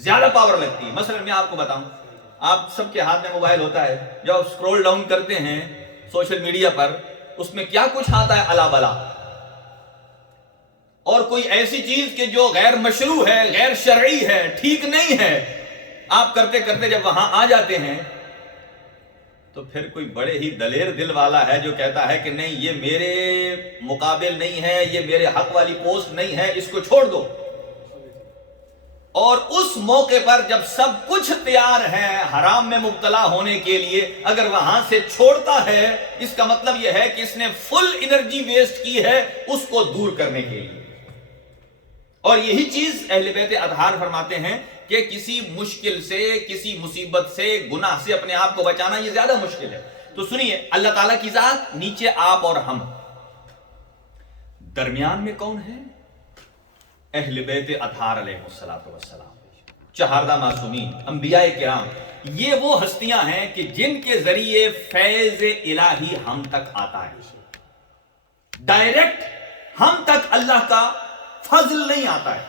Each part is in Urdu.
زیادہ پاور لگتی ہے. مثلا میں آپ کو بتاؤں, آپ سب کے ہاتھ میں موبائل ہوتا ہے, جب آپ سکرول ڈاؤن کرتے ہیں سوشل میڈیا پر, اس میں کیا کچھ آتا ہے الا بلا, اور کوئی ایسی چیز کہ جو غیر مشروع ہے, غیر شرعی ہے, ٹھیک نہیں ہے, آپ کرتے کرتے جب وہاں آ جاتے ہیں تو پھر کوئی بڑے ہی دلیر دل والا ہے جو کہتا ہے کہ نہیں یہ میرے مقابل نہیں ہے, یہ میرے حق والی پوسٹ نہیں ہے, اس کو چھوڑ دو. اور اس موقع پر جب سب کچھ تیار ہے حرام میں مبتلا ہونے کے لیے, اگر وہاں سے چھوڑتا ہے, اس کا مطلب یہ ہے کہ اس نے فل انرجی ویسٹ کی ہے اس کو دور کرنے کے لیے. اور یہی چیز اہل بیت اطہار فرماتے ہیں کہ کسی مشکل سے, کسی مصیبت سے, گناہ سے اپنے آپ کو بچانا یہ زیادہ مشکل ہے. تو سنیے, اللہ تعالیٰ کی ذات, نیچے آپ اور ہم, درمیان میں کون ہے؟ اہل بیت اطہار علیہ السلام, چہاردہ معصومین, انبیاء کرام. یہ وہ ہستیاں ہیں کہ جن کے ذریعے فیض الہی ہم تک آتا ہے. ڈائریکٹ ہم تک اللہ کا فضل نہیں آتا ہے.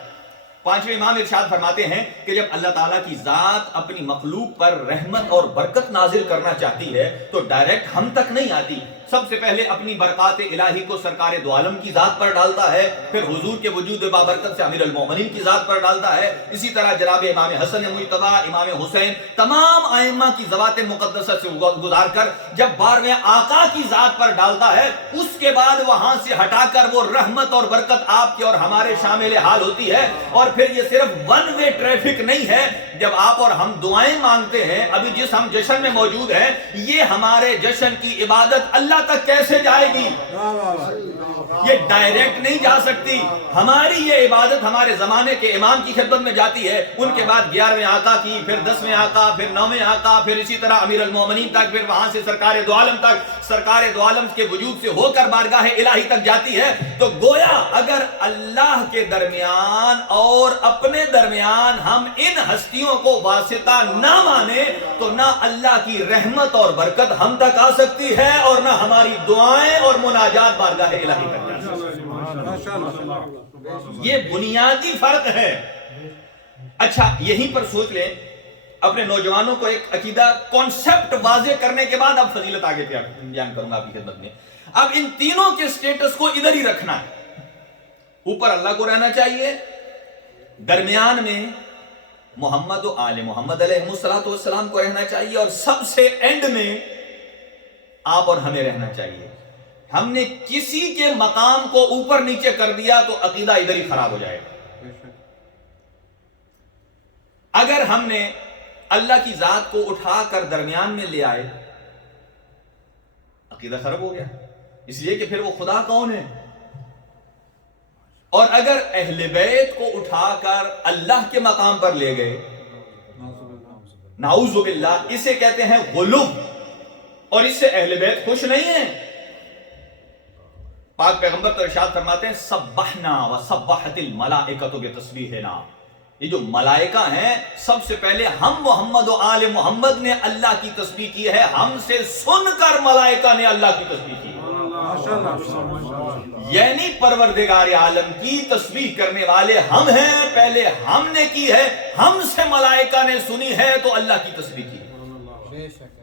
پانچویں امام ارشاد فرماتے ہیں کہ جب اللہ تعالیٰ کی ذات اپنی مخلوق پر رحمت اور برکت نازل کرنا چاہتی ہے تو ڈائریکٹ ہم تک نہیں آتی. سب سے پہلے اپنی برکات الہی کو سرکار دو عالم کی ذات پر ڈالتا ہے, پھر حضور کے وجود بابرکت سے امیر المومنین کی ذات پر ڈالتا ہے. اسی طرح جناب امام حسن مجتبی, امام حسین, تمام ائمہ کی ذوات مقدسہ سے گزار کر جب 12ویں آقا کی ذات پر ڈالتا ہے, اس کے بعد وہاں سے ہٹا کر وہ رحمت اور برکت آپ کے اور ہمارے شامل حال ہوتی ہے. اور پھر یہ صرف ون وے ٹریفک نہیں ہے. جب آپ اور ہم دعائیں مانگتے ہیں, ابھی جس ہم جشن میں موجود ہیں, یہ ہمارے جشن کی عبادت اللہ تک کیسے جائے گی؟ یہ ڈائریکٹ نہیں جا سکتی. ہماری یہ عبادت ہمارے زمانے کے امام کی خدمت میں جاتی ہے, ان کے بعد 11ویں آقا کی, پھر 10ویں آقا, پھر 9ویں آقا, پھر اسی طرح امیر المومنین تک, پھر وہاں سے سرکار دو عالم تک, سرکار دو عالم کے وجود سے ہو کر بارگاہ الہی تک جاتی ہے. تو گویا اگر اللہ کے درمیان اور اپنے درمیان ہم ان ہستیوں کو واسطہ نہ مانے تو نہ اللہ کی رحمت اور برکت ہم تک آ سکتی ہے اور نہ ہماری دعائیں اور مناجات بارگاہ الہی تک جا سکتی. یہ بنیادی فرق ہے. اچھا, یہیں پر سوچ لیں, اپنے نوجوانوں کو ایک عقیدہ کانسیپٹ واضح کرنے کے بعد اب فضیلت آگے بیان کروں گا آپ کی خدمت میں. اب ان تینوں کے سٹیٹس کو ادھر ہی رکھنا ہے. اوپر اللہ کو رہنا چاہیے, درمیان میں محمد و آل محمد علیہ السلام کو رہنا چاہیے, اور سب سے اینڈ میں آپ اور ہمیں رہنا چاہیے. ہم نے کسی کے مقام کو اوپر نیچے کر دیا تو عقیدہ ادھر ہی خراب ہو جائے گا. اگر ہم نے اللہ کی ذات کو اٹھا کر درمیان میں لے آئے, عقیدہ خراب ہو گیا, اس لیے کہ پھر وہ خدا کون ہے. اور اگر اہل بیت کو اٹھا کر اللہ کے مقام پر لے گئے, نعوذ باللہ, اسے کہتے ہیں غلو, اور اس سے اہل بیت خوش نہیں ہیں. پاک پیغمبر تو ارشاد فرماتے ہیں سبحنا و سبحت الملائکۃ بتسبیحنا. یہ جو ملائکہ ہیں, سب سے پہلے ہم محمد و آل محمد نے اللہ کی تسبیح کی ہے, ہم سے سن کر ملائکہ نے اللہ کی تسبیح کی. یعنی پروردگار عالم کی تسبیح کرنے والے ہم ہیں, پہلے ہم نے کی ہے, ہم سے ملائکہ نے سنی ہے تو اللہ کی تسبیح کی.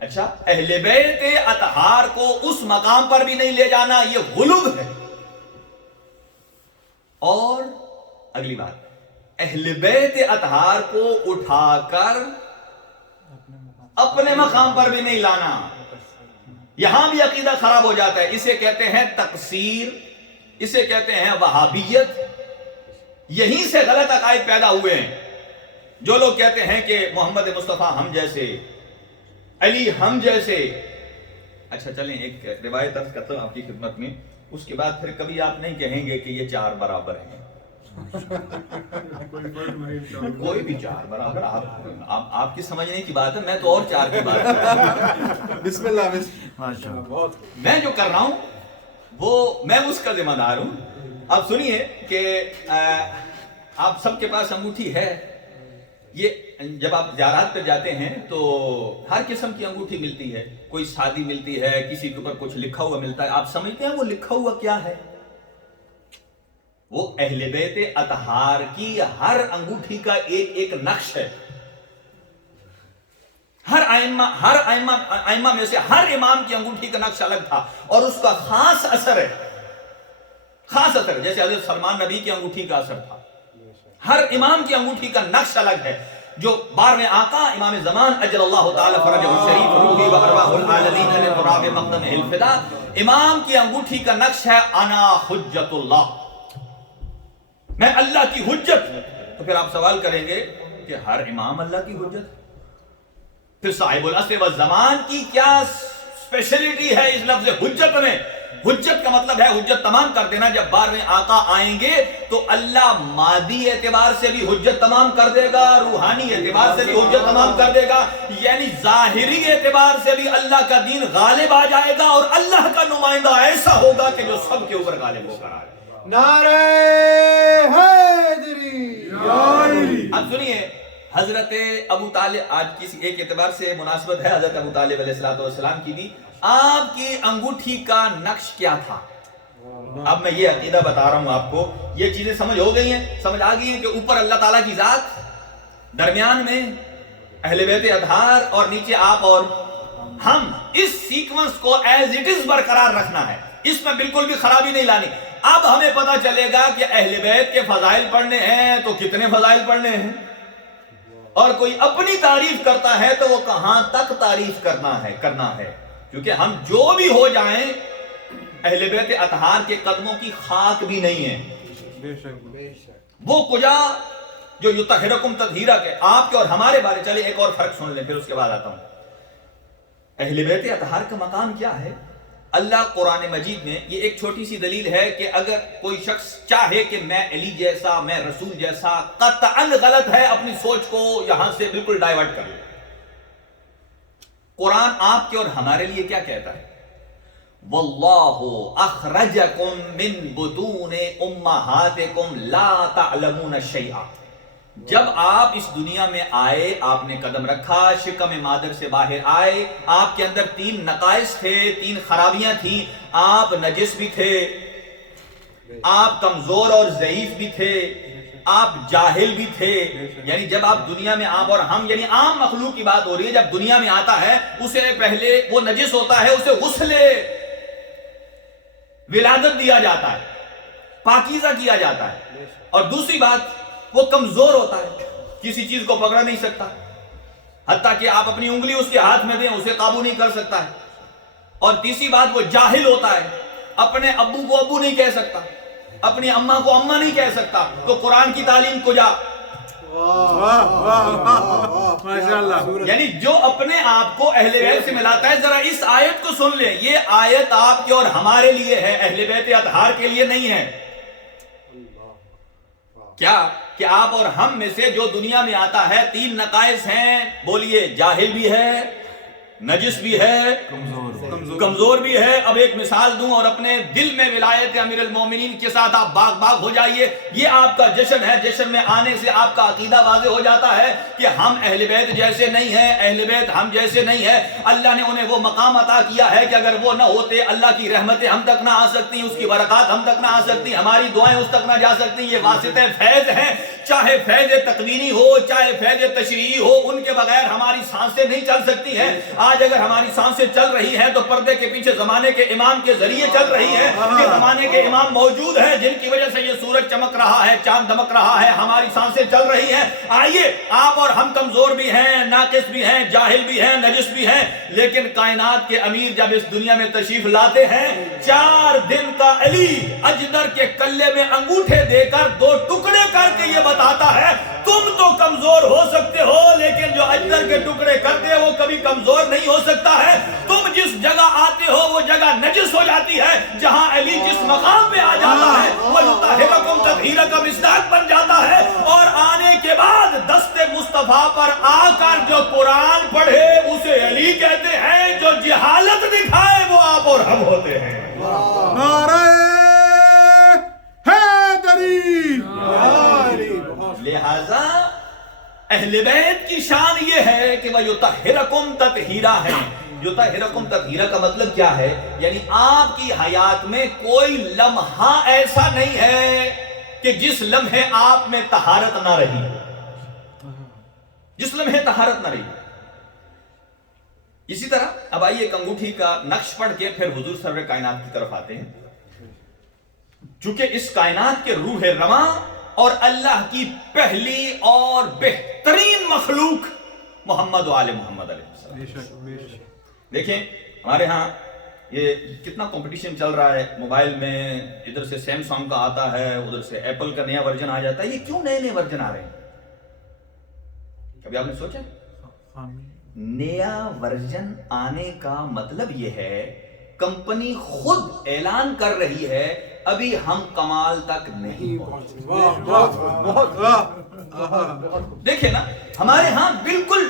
اچھا, اہل بیت اطہار کو اس مقام پر بھی نہیں لے جانا, یہ غلو ہے. اور اگلی بات, اہل بیت اطہار کو اٹھا کر اپنے مقام پر بھی نہیں لانا. یہاں بھی عقیدہ خراب ہو جاتا ہے. اسے کہتے ہیں تقصیر, اسے کہتے ہیں وہابیت. یہیں سے غلط عقائد پیدا ہوئے ہیں. جو لوگ کہتے ہیں کہ محمد مصطفیٰ ہم جیسے, علی ہم جیسے. اچھا چلیں ایک روایت عرض کرتا ہوں آپ کی خدمت میں, اس کے بعد پھر کبھی آپ نہیں کہیں گے کہ یہ چار برابر ہیں. کوئی بھی چار برابر, آپ کی سمجھنے کی بات ہے, میں تو اور چار کی بات ہے. بسم اللہ. میں جو کر رہا ہوں وہ میں اس کا ذمہ دار ہوں. اب سنیے کہ آپ سب کے پاس انگوٹھی ہے. یہ جب آپ زیارات پہ جاتے ہیں تو ہر قسم کی انگوٹھی ملتی ہے. کوئی سادی ملتی ہے, کسی کے اوپر کچھ لکھا ہوا ملتا ہے. آپ سمجھتے ہیں وہ لکھا ہوا کیا ہے؟ وہ اہل بیت اطہار کی ہر انگوٹھی کا ایک ایک نقش ہے. ہر ائمہ میں سے ہر امام کی انگوٹھی کا نقش الگ تھا اور اس کا خاص اثر ہے. خاص اثر جیسے حضرت سلمان نبی کی انگوٹھی کا اثر تھا. ہر امام کی انگوٹھی کا نقش الگ ہے. جو 12ویں آقا امام زمان اجل اللہ تعالی فرجہ الشریف روحی و ارواح العالمین لقراب مقدم الفدا، امام کی انگوٹھی کا نقش ہے انا حجت اللہ، میں اللہ کی حجت ہوں. تو پھر آپ سوال کریں گے کہ ہر امام اللہ کی حجت؟ پھر صاحب العصر والزمان کی کیا اسپیشلٹی ہے اس لفظ حجت میں؟ حجت کا مطلب ہے حجت تمام کر دینا. جب 12ویں آقا آئیں گے تو اللہ مادی اعتبار سے بھی حجت تمام کر دے گا، روحانی اعتبار سے بھی حجت تمام کر دے گا، یعنی ظاہری اعتبار سے بھی اللہ کا دین غالب آ جائے گا اور اللہ کا نمائندہ ایسا ہوگا کہ جو سب کے اوپر غالب ہو کر آئے. نعرہ حیدری. اب سنیے، حضرت ابو طالب، آج کسی ایک اعتبار سے مناسبت ہے حضرت ابو طالب علیہ السلام کی بھی. آپ کی انگوٹھی کا نقش کیا تھا؟ اب میں یہ عقیدہ بتا رہا ہوں آپ کو. یہ چیزیں سمجھ ہو گئی ہیں، سمجھ آ گئی ہیں کہ اوپر اللہ تعالیٰ کی ذات، درمیان میں اہل بیت اطہار اور نیچے آپ اور ہم. اس سیکوینس کو ایز اٹ از برقرار رکھنا ہے، اس میں بالکل بھی خرابی نہیں لانی. اب ہمیں پتا چلے گا کہ اہل بیت کے فضائل پڑھنے ہیں تو کتنے فضائل پڑھنے ہیں، اور کوئی اپنی تعریف کرتا ہے تو وہ کہاں تک تعریف کرنا ہے. کیونکہ ہم جو بھی ہو جائیں اہل بیت اطہار کے قدموں کی خاک بھی نہیں ہے. بے شک. وہ کجا جو یطہرکم تطہیرا کے آپ کے اور ہمارے بارے. چلے ایک اور فرق سن لیں پھر اس کے بعد آتا ہوں. اہل بیت اطہار کا مقام کیا ہے؟ اللہ قرآن مجید میں یہ ایک چھوٹی سی دلیل ہے کہ اگر کوئی شخص چاہے کہ میں علی جیسا، میں رسول جیسا، قطعاً غلط ہے، اپنی سوچ کو یہاں سے بالکل ڈائیورٹ کر لے. قرآن آپ کے اور ہمارے لیے کیا کہتا ہے؟ واللہ اخرجکم من بطون امہاتکم لا تعلمون شیئا. جب آپ اس دنیا میں آئے، آپ نے قدم رکھا، شکم مادر سے باہر آئے، آپ کے اندر 3 نقائص تھے، 3 خرابیاں تھیں. آپ نجس بھی تھے، آپ کمزور اور ضعیف بھی تھے، آپ جاہل بھی تھے. یعنی جب آپ دنیا میں، آپ اور ہم، یعنی عام مخلوق کی بات ہو رہی ہے، جب دنیا میں آتا ہے اسے پہلے وہ نجس ہوتا ہے، اسے غسل ولادت دیا جاتا ہے، پاکیزہ کیا جاتا ہے. اور دوسری بات، وہ کمزور ہوتا ہے، کسی چیز کو پکڑ نہیں سکتا، حتیٰ کہ آپ اپنی انگلی اس کے ہاتھ میں دیں اسے قابو نہیں کر سکتا ہے. اور تیسری بات، وہ جاہل ہوتا ہے، اپنے ابو کو ابو نہیں کہہ سکتا، اپنی اماں کو اماں نہیں کہہ سکتا. تو قرآن کی تعلیم کجا؟ یعنی جو اپنے آپ کو اہل بیت سے ملاتا ہے. ذرا اس آیت کو سن لیں، یہ آیت آپ کے اور ہمارے لیے ہے، اہل بیت اطہار کے لیے نہیں ہے. کیا کہ آپ اور ہم میں سے جو دنیا میں آتا ہے 3 نقائص ہیں. بولیے، جاہل بھی ہے، نجس بھی ہے، کمزور بھی ہے. اب ایک مثال دوں اور اپنے دل میں ولایت امیر المومنین کے ساتھ آپ باغ ہو جائیے. یہ آپ کا جشن ہے، جشن میں آنے سے آپ کا عقیدہ واضح ہو جاتا ہے کہ ہم اہل بیت جیسے نہیں ہیں، اہل بیت ہم جیسے نہیں ہیں. اللہ نے انہیں وہ مقام عطا کیا ہے کہ اگر وہ نہ ہوتے اللہ کی رحمتیں ہم تک نہ آ سکتی، اس کی برکات ہم تک نہ آ سکتی، ہماری دعائیں اس تک نہ جا سکتی. یہ واسطے فیض ہیں، چاہے فیض تقوینی ہو، چاہے فیض تشریعی ہو، ان کے بغیر ہماری سانسیں نہیں چل سکتی ہیں. آج اگر ہماری سانسیں چل رہی ہیں تو پردے کے پیچھے زمانے کے امام کے ذریعے چل رہی ہیں. یہ زمانے کے امام موجود ہیں جن کی وجہ سے یہ سورج چمک رہا ہے، چاند دمک رہا ہے، ہماری سانسیں چل رہی ہیں. آئیے، آپ اور ہم کمزور بھی ہیں، ناقص بھی ہیں، جاہل بھی ہیں، نجس بھی ہیں، لیکن کائنات کے امیر جب اس دنیا میں تشریف لاتے ہیں، 4 دن کا علی اجدر کے کلے میں انگوٹھے دے کر 2 ٹکڑے کر کے یہ بتاتا ہے تم تو کمزور ہو سکتے ہو، لیکن جو اجدر کے ٹکڑے کرتے ہیں وہ کبھی کمزور نہیں ہو سکتا ہے. تم جس جگہ آتے ہو وہ جگہ نجس ہو جاتی ہے، جہاں علی جس مقام پہ آ جاتا ہے وہ یطہرکم تطہیرا کا مصداق بن جاتا ہے. اور آنے کے بعد دست مصطفیٰ پر آ کر جو قرآن پڑھے اسے علی کہتے ہیں، جو جہالت دکھائے وہ آپ اور ہم ہوتے ہیں. نعرہ حیدری. لہذا اہل بیت کی شان یہ ہے کہ وہ یطہرکم تطہیرا ہے. یطہرکم تطہیرا کا مطلب کیا ہے؟ یعنی آپ کی حیات میں کوئی لمحہ ایسا نہیں ہے کہ جس لمحے آپ میں طہارت نہ رہی، جس لمحے طہارت نہ رہی. اسی طرح اب آئیے ایک انگوٹھی کا نقش پڑھ کے پھر حضور سرور کائنات کی طرف آتے ہیں. چونکہ اس کائنات کے روح رواں اور اللہ کی پہلی اور بہترین مخلوق محمد و آل محمد علیہ السلام. دیکھیں ہمارے ہاں یہ کتنا کمپٹیشن چل رہا ہے موبائل میں، ادھر سے سیمسنگ کا آتا ہے، ادھر سے ایپل کا نیا ورژن آ جاتا ہے. یہ کیوں نئے نئے ورژن آ رہے ہیں؟ کبھی آپ نے سوچا؟ نیا ورژن آنے کا مطلب یہ ہے کمپنی خود اعلان کر رہی ہے ابھی ہم کمال تک نہیں پہنچے. دیکھیں نا ہمارے ہاں بالکل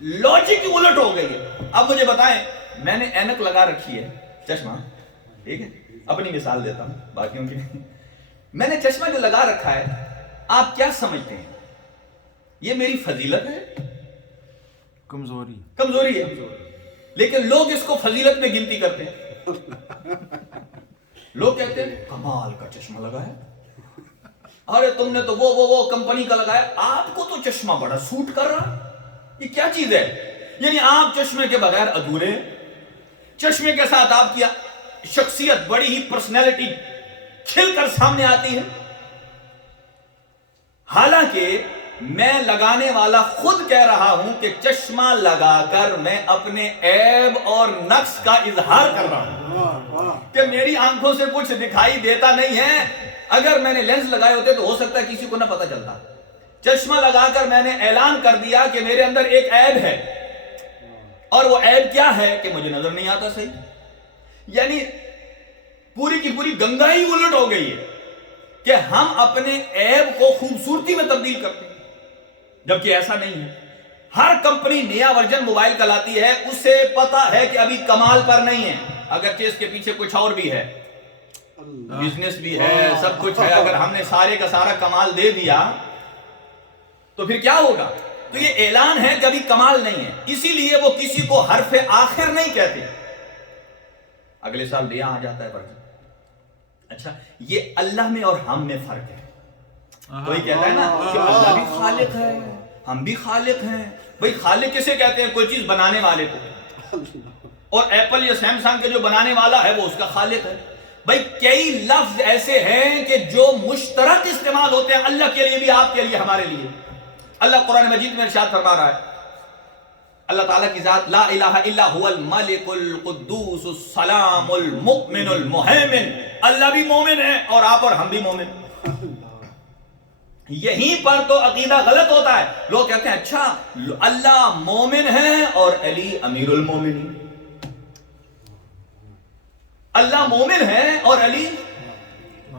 لاجک الٹ ہو گئی ہے. اب مجھے بتائیں، میں نے اینک لگا رکھی ہے، چشمہ، ٹھیک ہے، اپنی مثال دیتا ہوں باقیوں کی نہیں. میں نے چشمہ جو لگا رکھا ہے، آپ کیا سمجھتے ہیں یہ میری فضیلت ہے؟ کمزوری ہے. لیکن لوگ اس کو فضیلت میں گنتی کرتے ہیں. لوگ کہتے ہیں کمال کا چشمہ لگا ہے، ارے تم نے تو وہ کمپنی کا لگایا، آپ کو تو چشمہ بڑا سوٹ کر رہا. یہ کیا چیز ہے؟ یعنی آپ چشمے کے بغیر ادھورے، چشمے کے ساتھ آپ کی شخصیت، بڑی ہی پرسنالٹی کھل کر سامنے آتی ہے. حالانکہ میں لگانے والا خود کہہ رہا ہوں کہ چشمہ لگا کر میں اپنے عیب اور نقص کا اظہار کر رہا ہوں کہ میری آنکھوں سے کچھ دکھائی دیتا نہیں ہے. اگر میں نے لینس لگائے ہوتے تو ہو سکتا ہے کسی کو نہ پتہ چلتا. چشمہ لگا کر میں نے اعلان کر دیا کہ میرے اندر ایک عیب ہے، اور وہ عیب کیا ہے کہ مجھے نظر نہیں آتا صحیح. یعنی پوری کی پوری گنگا ہی الٹ ہو گئی ہے کہ ہم اپنے عیب کو خوبصورتی میں تبدیل کرتے ہیں، جبکہ ایسا نہیں ہے. ہر کمپنی نیا ورژن موبائل کا لاتی ہے، اسے پتا ہے کہ ابھی کمال پر نہیں ہے، اگرچہ اس کے پیچھے کچھ اور بھی ہے، بزنس بھی ہے، سب کچھ ہے. اگر ہم نے سارے کا سارا کمال دے دیا تو پھر کیا ہوگا؟ تو یہ اعلان ہے کہ ابھی کمال نہیں ہے، اسی لیے وہ کسی کو حرف آخر نہیں کہتے. اگلے سال نیا آ جاتا ہے ورژن. اچھا، یہ اللہ میں اور ہم میں فرق ہے. کوئی کہتا ہے نا کہ اللہ بھی خالق ہے، ہم بھی خالق ہیں. بھئی خالق کسے کہتے ہیں؟ کوئی چیز بنانے والے کو. اور ایپل یا سیمسنگ کے جو بنانے والا ہے وہ اس کا خالق ہے. بھئی کئی لفظ ایسے ہیں کہ جو مشترک استعمال ہوتے ہیں اللہ کے لیے بھی، آپ کے لیے، ہمارے لیے. اللہ قرآن مجید میں ارشاد فرما رہا ہے، اللہ تعالیٰ کی ذات لا الہ الا هو الملک القدوس السلام المؤمن المہیمن. اللہ بھی مومن ہے اور آپ اور ہم بھی مومن. یہیں پر تو عقیدہ غلط ہوتا ہے. لوگ کہتے ہیں اچھا اللہ مومن ہے اور علی امیر المومنین. اللہ مومن ہے اور علی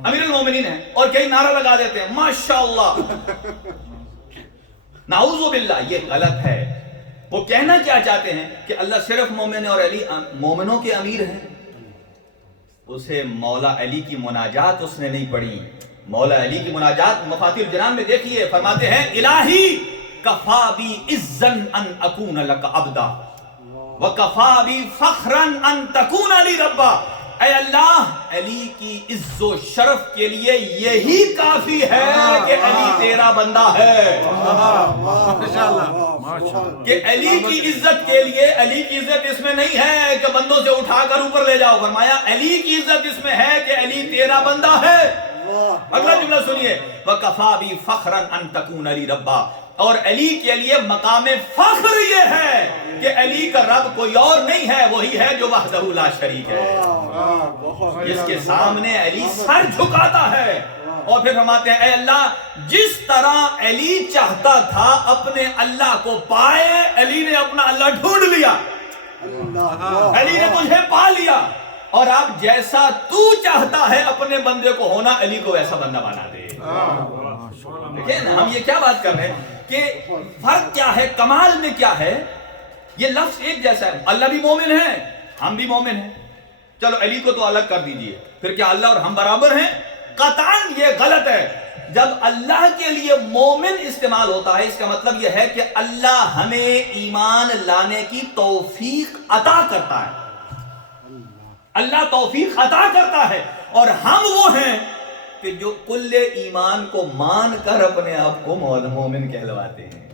امیر المومنین ہے، اور کئی نعرہ لگا دیتے ہیں ماشاءاللہ. نعوذ باللہ، یہ غلط ہے. وہ کہنا کیا چاہتے ہیں کہ اللہ صرف مومن ہے اور علی مومنوں کے امیر ہیں. اسے مولا علی کی مناجات اس نے نہیں پڑھی. مولا علی کی مناجات مفاتیح الجنان میں دیکھیے، فرماتے ہیں الہی کفا بی عزا ان اکون لک عبدا وکفا بی فخرا ان تکون علی ربا. اے اللہ، علی کی عز و شرف کے لیے یہی کافی ہے کہ علی تیرا بندہ ہے. کہ علی کی عزت کے لیے، علی کی عزت اس میں نہیں ہے کہ بندوں سے اٹھا کر اوپر لے جاؤ. فرمایا علی کی عزت اس میں ہے کہ علی تیرا بندہ ہے. اگلا جملہ سنیے، وَكَفَى بِي فَخْرًا أَن تَكُونَ عَلِي رَبًّا. اور علی کے لیے مقام فخر یہ ہے کہ علی کا رب کوئی اور نہیں ہے، وہی ہے جو وحدہ لا شریک ہے، جس کے سامنے علی سر جھکاتا ہے. اور پھر فرماتے ہیں اے اللہ، جس طرح علی چاہتا تھا اپنے اللہ کو پائے، علی نے اپنا اللہ ڈھونڈ لیا، علی نے تجھے پا لیا. اور آپ جیسا تو چاہتا ہے اپنے بندے کو ہونا، علی کو ویسا بندہ بنا دے. دیکھیں ہم یہ کیا بات کر رہے ہیں کہ فرق کیا ہے، کمال میں کیا ہے. یہ لفظ ایک جیسا ہے. اللہ بھی مومن ہے، ہم بھی مومن ہیں. چلو علی کو تو الگ کر دیجئے، پھر کیا اللہ اور ہم برابر ہیں؟ قطعاً یہ غلط ہے. جب اللہ کے لیے مومن استعمال ہوتا ہے، اس کا مطلب یہ ہے کہ اللہ ہمیں ایمان لانے کی توفیق عطا کرتا ہے. اللہ توفیق عطا کرتا ہے، اور ہم وہ ہیں کہ جو کل ایمان کو مان کر اپنے آپ کو مومن کہلواتے ہیں،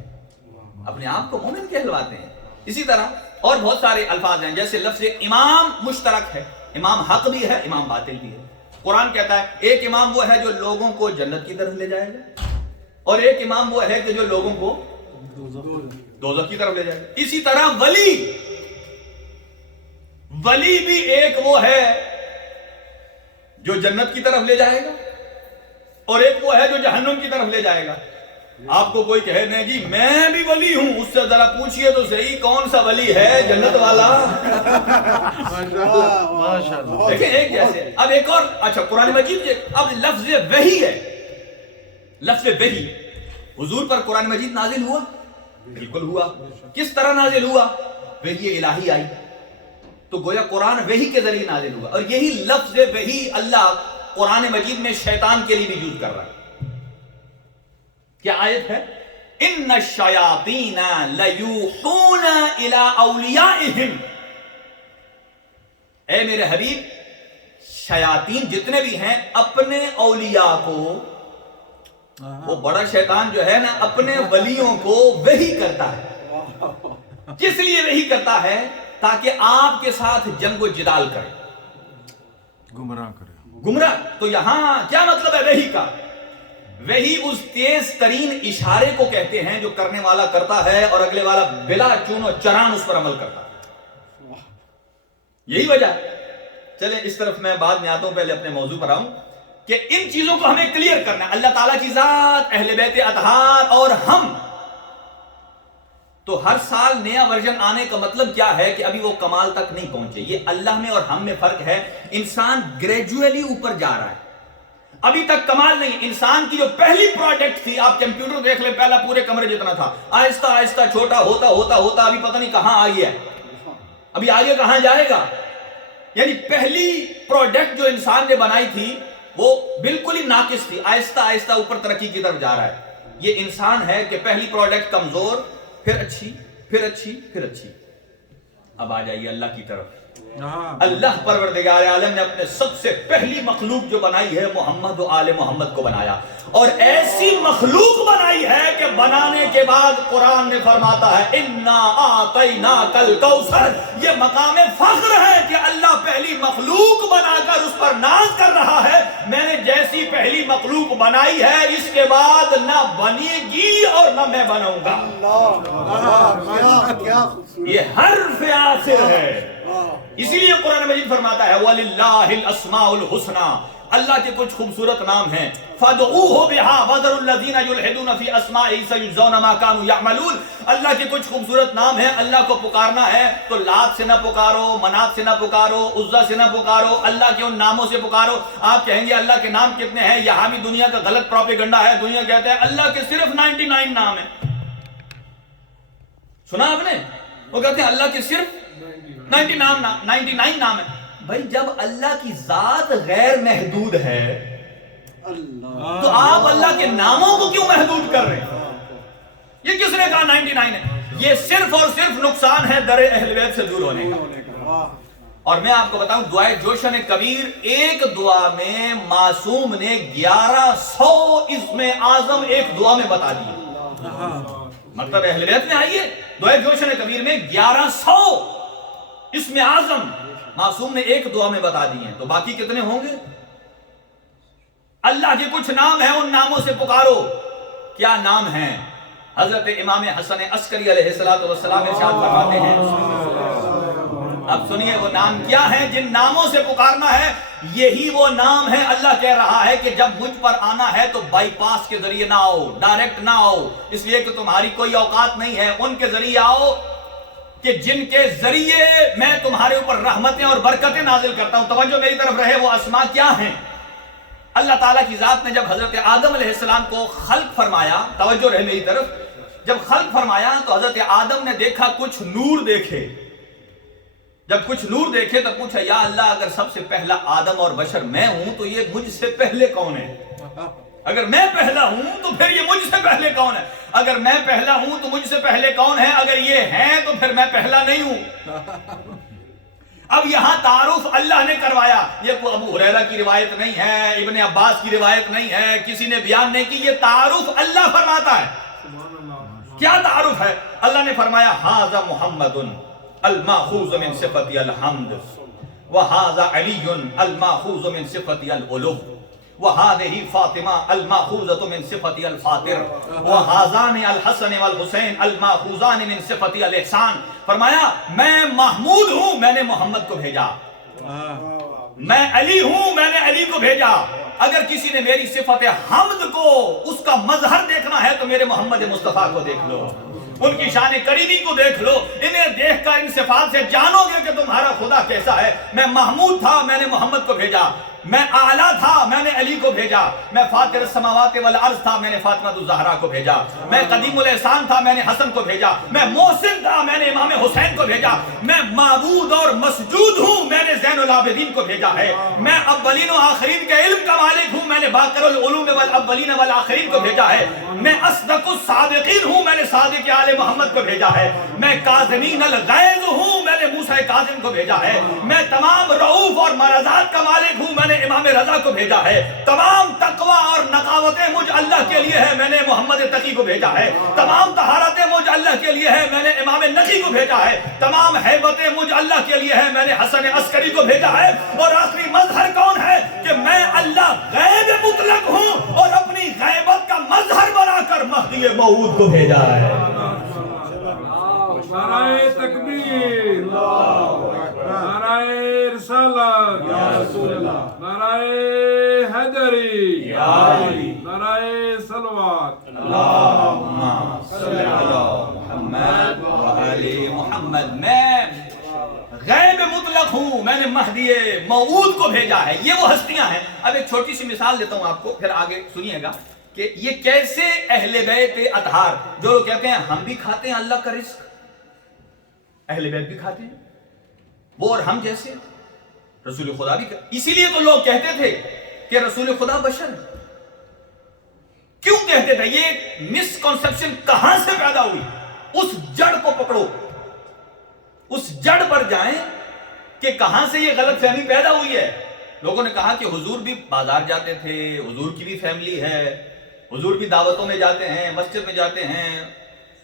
اپنے آپ کو مومن کہلواتے ہیں۔ اسی طرح اور بہت سارے الفاظ ہیں، جیسے لفظ امام مشترک ہے، امام حق بھی ہے، امام باطل بھی ہے۔ قرآن کہتا ہے ایک امام وہ ہے جو لوگوں کو جنت کی طرف لے جائے گا، اور ایک امام وہ ہے کہ جو لوگوں کو دوزخ کی طرف لے جائے گا۔ اسی طرح ولی بھی ایک وہ ہے جو جنت کی طرف لے جائے گا، اور ایک وہ ہے جو جہنم کی طرف لے جائے گا۔ آپ کو کوئی کہے نہیں جی میں بھی ولی ہوں، اس سے ذرا پوچھئے تو صحیح کون سا ولی ہے جنت والا؟ دیکھیں ایک جیسے۔ اب ایک اور، اچھا قرآن مجید کے اب لفظ وحی ہے، لفظ وحی حضور پر قرآن مجید نازل ہوا؟ بالکل ہوا۔ کس طرح نازل ہوا؟ وحی الہی آئی، تو گویا قرآن وحی کے ذریعے نازل ہوا، اور یہی لفظ وحی اللہ قرآن مجید میں شیطان کے لیے بھی یوز کر رہا ہے۔ کیا آیت ہے؟ ان الشیاطین لیوحون الی اولیائہم، اے میرے حبیب شیاطین جتنے بھی ہیں اپنے اولیاء کو، وہ بڑا شیطان جو ہے نا اپنے ولیوں کو وحی کرتا ہے۔ کس لیے وحی کرتا ہے؟ تاکہ آپ کے ساتھ جنگ و جدال کرے، گمراہ کرے۔ گمراہ۔ تو یہاں کیا مطلب ہے وحی کا؟ وہی اس تیز ترین اشارے کو کہتے ہیں جو کرنے والا کرتا ہے اور اگلے والا بلا چون و چران اس پر عمل کرتا ہے۔ یہی وجہ۔ چلیں اس طرف میں بعد میں آتا ہوں، پہلے اپنے موضوع پر آؤں کہ ان چیزوں کو ہمیں کلیئر کرنا ہے، اللہ تعالیٰ کی ذات، اہل بیت اطہار اور ہم۔ تو ہر سال نیا ورژن آنے کا مطلب کیا ہے کہ ابھی وہ کمال تک نہیں پہنچے۔ یہ اللہ میں اور ہم میں فرق ہے، انسان گریجولی اوپر جا رہا ہے، ابھی تک کمال نہیں۔ انسان کی جو پہلی پروڈکٹ تھی، آپ کمپیوٹر دیکھ لیں، پہلا پورے کمرے جتنا تھا، آہستہ آہستہ چھوٹا ہوتا ہوتا ہوتا ابھی پتہ نہیں کہاں آ گیا، ابھی آگے کہاں جائے گا۔ یعنی پہلی پروڈکٹ جو انسان نے بنائی تھی وہ بالکل ہی ناقص تھی، آہستہ آہستہ اوپر ترقی کی طرف جا رہا ہے۔ یہ انسان ہے کہ پہلی پروڈکٹ کمزور، پھر اچھی، پھر اچھی، پھر اچھی۔ اب آ جائیے اللہ کی طرف۔ اللہ پروردگار عالم نے اپنے سب سے پہلی مخلوق جو بنائی ہے محمد و آل محمد کو بنایا، اور ایسی مخلوق بنائی ہے کہ بنانے کے بعد قرآن نے فرماتا ہے انا اعطیناک الکوثر۔ یہ مقام فخر ہے کہ اللہ پہلی مخلوق بنا کر اس پر ناز کر رہا ہے، میں نے جیسی پہلی مخلوق بنائی ہے اس کے بعد نہ بنے گی اور نہ میں بناؤں گا۔ یہ حرف آخر ہے، اسی لیے قرآن مجید فرماتا ہے وَلِلَّهِ الْأَسْمَاءُ الْحُسْنَى، اللہ کے کچھ خوبصورت نام ہیں، فَادْعُوهُ بِهَا وَذَرُوا الَّذِينَ يُلْحِدُونَ فِي أَسْمَائِهِ سَيُجْزَوْنَ مَا كَانُوا يَعْمَلُونَ۔ اللہ کے کچھ خوبصورت نام ہیں، اللہ کو پکارنا ہے تو لات سے نہ پکارو، منات سے نہ پکارو، عزا سے نہ پکارو، اللہ کے ان ناموں سے پکارو۔ آپ کہیں گے اللہ کے نام کتنے ہیں؟ یہاں بھی دنیا کا غلط پروپیگنڈا ہے، دنیا کہتے ہیں اللہ کے صرف 99 نام ہیں۔ سنا آپ نے؟ وہ کہتے ہیں اللہ کے صرف 99 نام ہے۔ بھائی جب اللہ کی ذات غیر محدود ہے تو آپ اللہ کے ناموں کو کیوں محدود کر رہے ہیں؟ یہ کس نے کہا 99 ہے؟ یہ صرف اور صرف نقصان ہے در اہل بیت سے دور ہونے کا۔ اور میں آپ کو بتاؤں دعائے جوشن کبیر، ایک دعا میں معصوم نے 1100 اسم اعظم ایک دعا میں بتا دیے۔ مطلب اہل بیت میں آئیے دعائے جوشن کبیر میں 1100 اسم اعظم معصوم نے ایک دعا میں بتا دیے ہیں، تو باقی کتنے ہوں گے؟ اللہ کے کچھ نام ہیں، ان ناموں سے پکارو۔ کیا نام ہیں؟ حضرت امام حسن عسکری علیہ السلام ارشاد فرماتے ہیں، اب سنیے وہ نام کیا ہیں جن ناموں سے پکارنا ہے۔ یہی وہ نام ہے، اللہ کہہ رہا ہے کہ جب مجھ پر آنا ہے تو بائی پاس کے ذریعے نہ آؤ، ڈائریکٹ نہ آؤ، اس لیے کہ تمہاری کوئی اوقات نہیں ہے، ان کے ذریعے آؤ کہ جن کے ذریعے میں تمہارے اوپر رحمتیں اور برکتیں نازل کرتا ہوں۔ توجہ میری طرف رہے، وہ اسماء کیا ہیں؟ اللہ تعالیٰ کی ذات نے جب حضرت آدم علیہ السلام کو خلق فرمایا، توجہ رہے میری طرف، جب خلق فرمایا تو حضرت آدم نے دیکھا کچھ نور دیکھے۔ جب کچھ نور دیکھے تو پوچھا یا اللہ اگر سب سے پہلا آدم اور بشر میں ہوں تو یہ مجھ سے پہلے کون ہے؟ اگر میں پہلا ہوں تو پھر یہ مجھ سے پہلے کون ہے؟ اگر میں پہلا ہوں تو مجھ سے پہلے کون ہے؟ اگر یہ ہیں تو پھر میں پہلا نہیں ہوں۔ اب یہاں تعارف اللہ نے کروایا. یہ کوئی ابو ہریرہ کی روایت نہیں ہے, ابن عباس کی روایت نہیں ہے, کسی نے بیان نہیں کی, یہ تعارف اللہ فرماتا ہے. کیا تعارف ہے؟ اللہ نے فرمایا ھذا محمد الماخوذ من صفت الحمد وھذا علی الماخوذ من صفت العلو وهذه فاطمة الماخوذة من صفة الفاطر وهذان الحسن والحسین الماخوذان من صفة الإحسان. فرمایا میں محمود ہوں, میں نے محمد کو بھیجا. میں علی ہوں, میں نے علی کو بھیجا. اگر کسی نے میری صفت حمد کو, اس کا مظہر دیکھنا ہے تو میرے محمد مصطفیٰ کو دیکھ لو, ان کی شان کریمی کو دیکھ لو. انہیں دیکھ کر ان صفات سے جانو گے کہ تمہارا خدا کیسا ہے. میں محمود تھا, میں نے محمد کو بھیجا. میں اعلیٰ تھا, میں نے علی کو بھیجا. میں فاطر السماوات والارض تھا, میں نے فاطمہ الزہرا کو بھیجا. میں قدیم الاحسان تھا, میں نے حسن کو بھیجا. میں محسن تھا, میں نے امام حسین کو بھیجا. میں معبود اور مسجود ہوں, میں نے زین العابدین کو بھیجا ہے. میں اولین و آخرین کے علم کا مالک ہوں, میں نے باقر العلوم والاولین والآخرین کو بھیجا ہے. میں اصدق الصادقین ہوں, میں نے صادق آل محمد کو بھیجا ہے. میں کاظمین الغیظ ہوں, میں نے موسیٰ کاظم کو بھیجا ہے. میں تمام رؤوف اور مرضات کا مالک ہوں, میں نے امام رضا کو بھیجا ہے. تمام تقوی اور نقاوتیں مجھ اللہ کے لیے ہے, میں نے محمد تقی کو بھیجا ہے. تمام طہارتیں مجھ اللہ کے لیے ہے, میں نے امام نقی کو بھیجا ہے. تمام ہیبتیں مجھ اللہ کے لیے ہے, میں نے حسن عسکری کو بھیجا ہے. اور آخری مظہر کون ہے کہ میں اللہ غیب مطلق ہوں اور اپنی غیبت کا مظہر بنا کر مہدی موعود کو بھیجا ہے. نعرہ تکبیر, نعرہ رسالت, نعرہ حیدری, نعرہ صلوات. اللہم صلی علی محمد وعلی محمد. میں غیب مطلق ہوں, میں نے مہدی موعود کو بھیجا ہے. یہ وہ ہستیاں ہیں. اب ایک چھوٹی سی مثال دیتا ہوں آپ کو, پھر آگے سنیے گا کہ یہ کیسے اہل بیت اطہار, جو لوگ کہتے ہیں ہم بھی کھاتے ہیں اللہ کا رزق, اہل بیت بھی کھاتے ہیں, وہ اور ہم جیسے, رسول خدا بھی اسی لیے تو لوگ کہتے تھے کہ رسول خدا بشر. کیوں کہتے تھے؟ یہ مس کنسپشن کہاں سے پیدا ہوئی؟ اس جڑ کو پکڑو, اس جڑ پر جائیں کہ کہاں سے یہ غلط فہمی پیدا ہوئی ہے. لوگوں نے کہا کہ حضور بھی بازار جاتے تھے, حضور کی بھی فیملی ہے, حضور بھی دعوتوں میں جاتے ہیں, مسجد میں جاتے ہیں.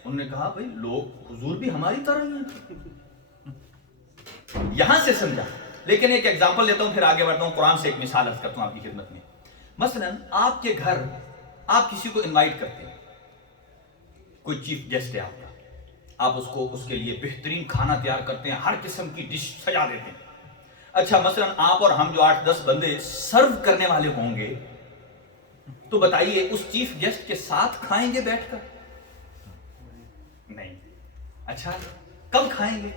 انہوں نے کہا بھئی لوگ حضور بھی ہماری طرح ہی ہیں. یہاں سے سمجھا. لیکن ایک ایگزامپل لیتا ہوں, پھر آگے بڑھتا ہوں. قرآن سے ایک مثال عرض کرتا ہوں آپ کی خدمت میں. مثلا آپ کے گھر آپ کسی کو انوائٹ کرتے ہیں, کوئی چیف گیسٹ ہے آپ کا, آپ اس کے لیے بہترین کھانا تیار کرتے ہیں, ہر قسم کی ڈش سجا دیتے ہیں. اچھا مثلا آپ اور ہم جو 8-10 بندے سرو کرنے والے ہوں گے, تو بتائیے اس چیف گیسٹ کے ساتھ کھائیں گے بیٹھ کر؟ نہیں. اچھا کب کھائیں گے؟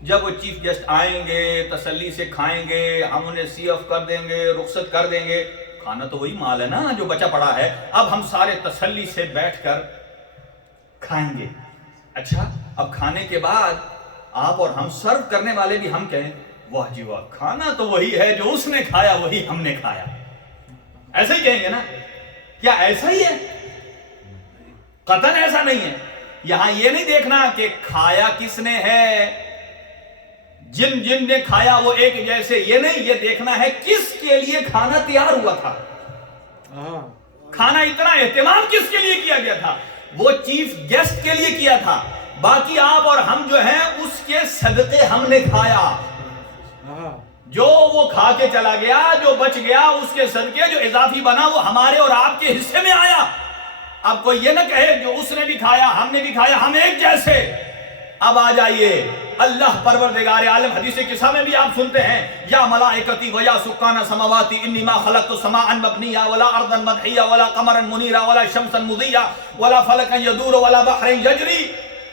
جب وہ چیف گیسٹ آئیں گے, تسلی سے کھائیں گے, ہم انہیں سی آف کر دیں گے, رخصت کر دیں گے. کھانا تو وہی مال ہے نا جو بچا پڑا ہے, اب ہم سارے تسلی سے بیٹھ کر کھائیں گے. اچھا اب کھانے کے بعد آپ اور ہم سرو کرنے والے بھی ہم کہیں واہ جی واہ, کھانا تو وہی ہے جو اس نے کھایا وہی ہم نے کھایا. ایسا ہی کہیں گے نا؟ کیا ایسا ہی ہے؟ قطعاً ایسا نہیں ہے. یہاں یہ نہیں دیکھنا کہ کھایا کس نے ہے, جن نے کھایا وہ ایک جیسے, یہ نہیں. یہ دیکھنا ہے کس کے لیے کھانا تیار ہوا تھا, کھانا اتنا اہتمام کس کے لیے کیا گیا تھا. وہ چیف گیسٹ کے لیے کیا تھا, باقی آپ اور ہم جو ہیں اس کے صدقے ہم نے کھایا. جو وہ کھا کے چلا گیا, جو بچ گیا, اس کے صدقے جو اضافی بنا وہ ہمارے اور آپ کے حصے میں آیا. اب کوئی یہ نہ کہے جو اس نے بھی کھایا ہم نے بھی کھایا ہم ایک جیسے. اب آ جائیے, اللہ پروردگار عالم حدیث قصہ میں بھی آپ سنتے ہیں یا ملائکتی و یا سکان سماواتی انی ما خلقت سماعا مبنیا ولا ارضا مدحیا ولا قمرا منیرا ولا شمسا مضیا ولا فلکا یدور ولا بحر یجری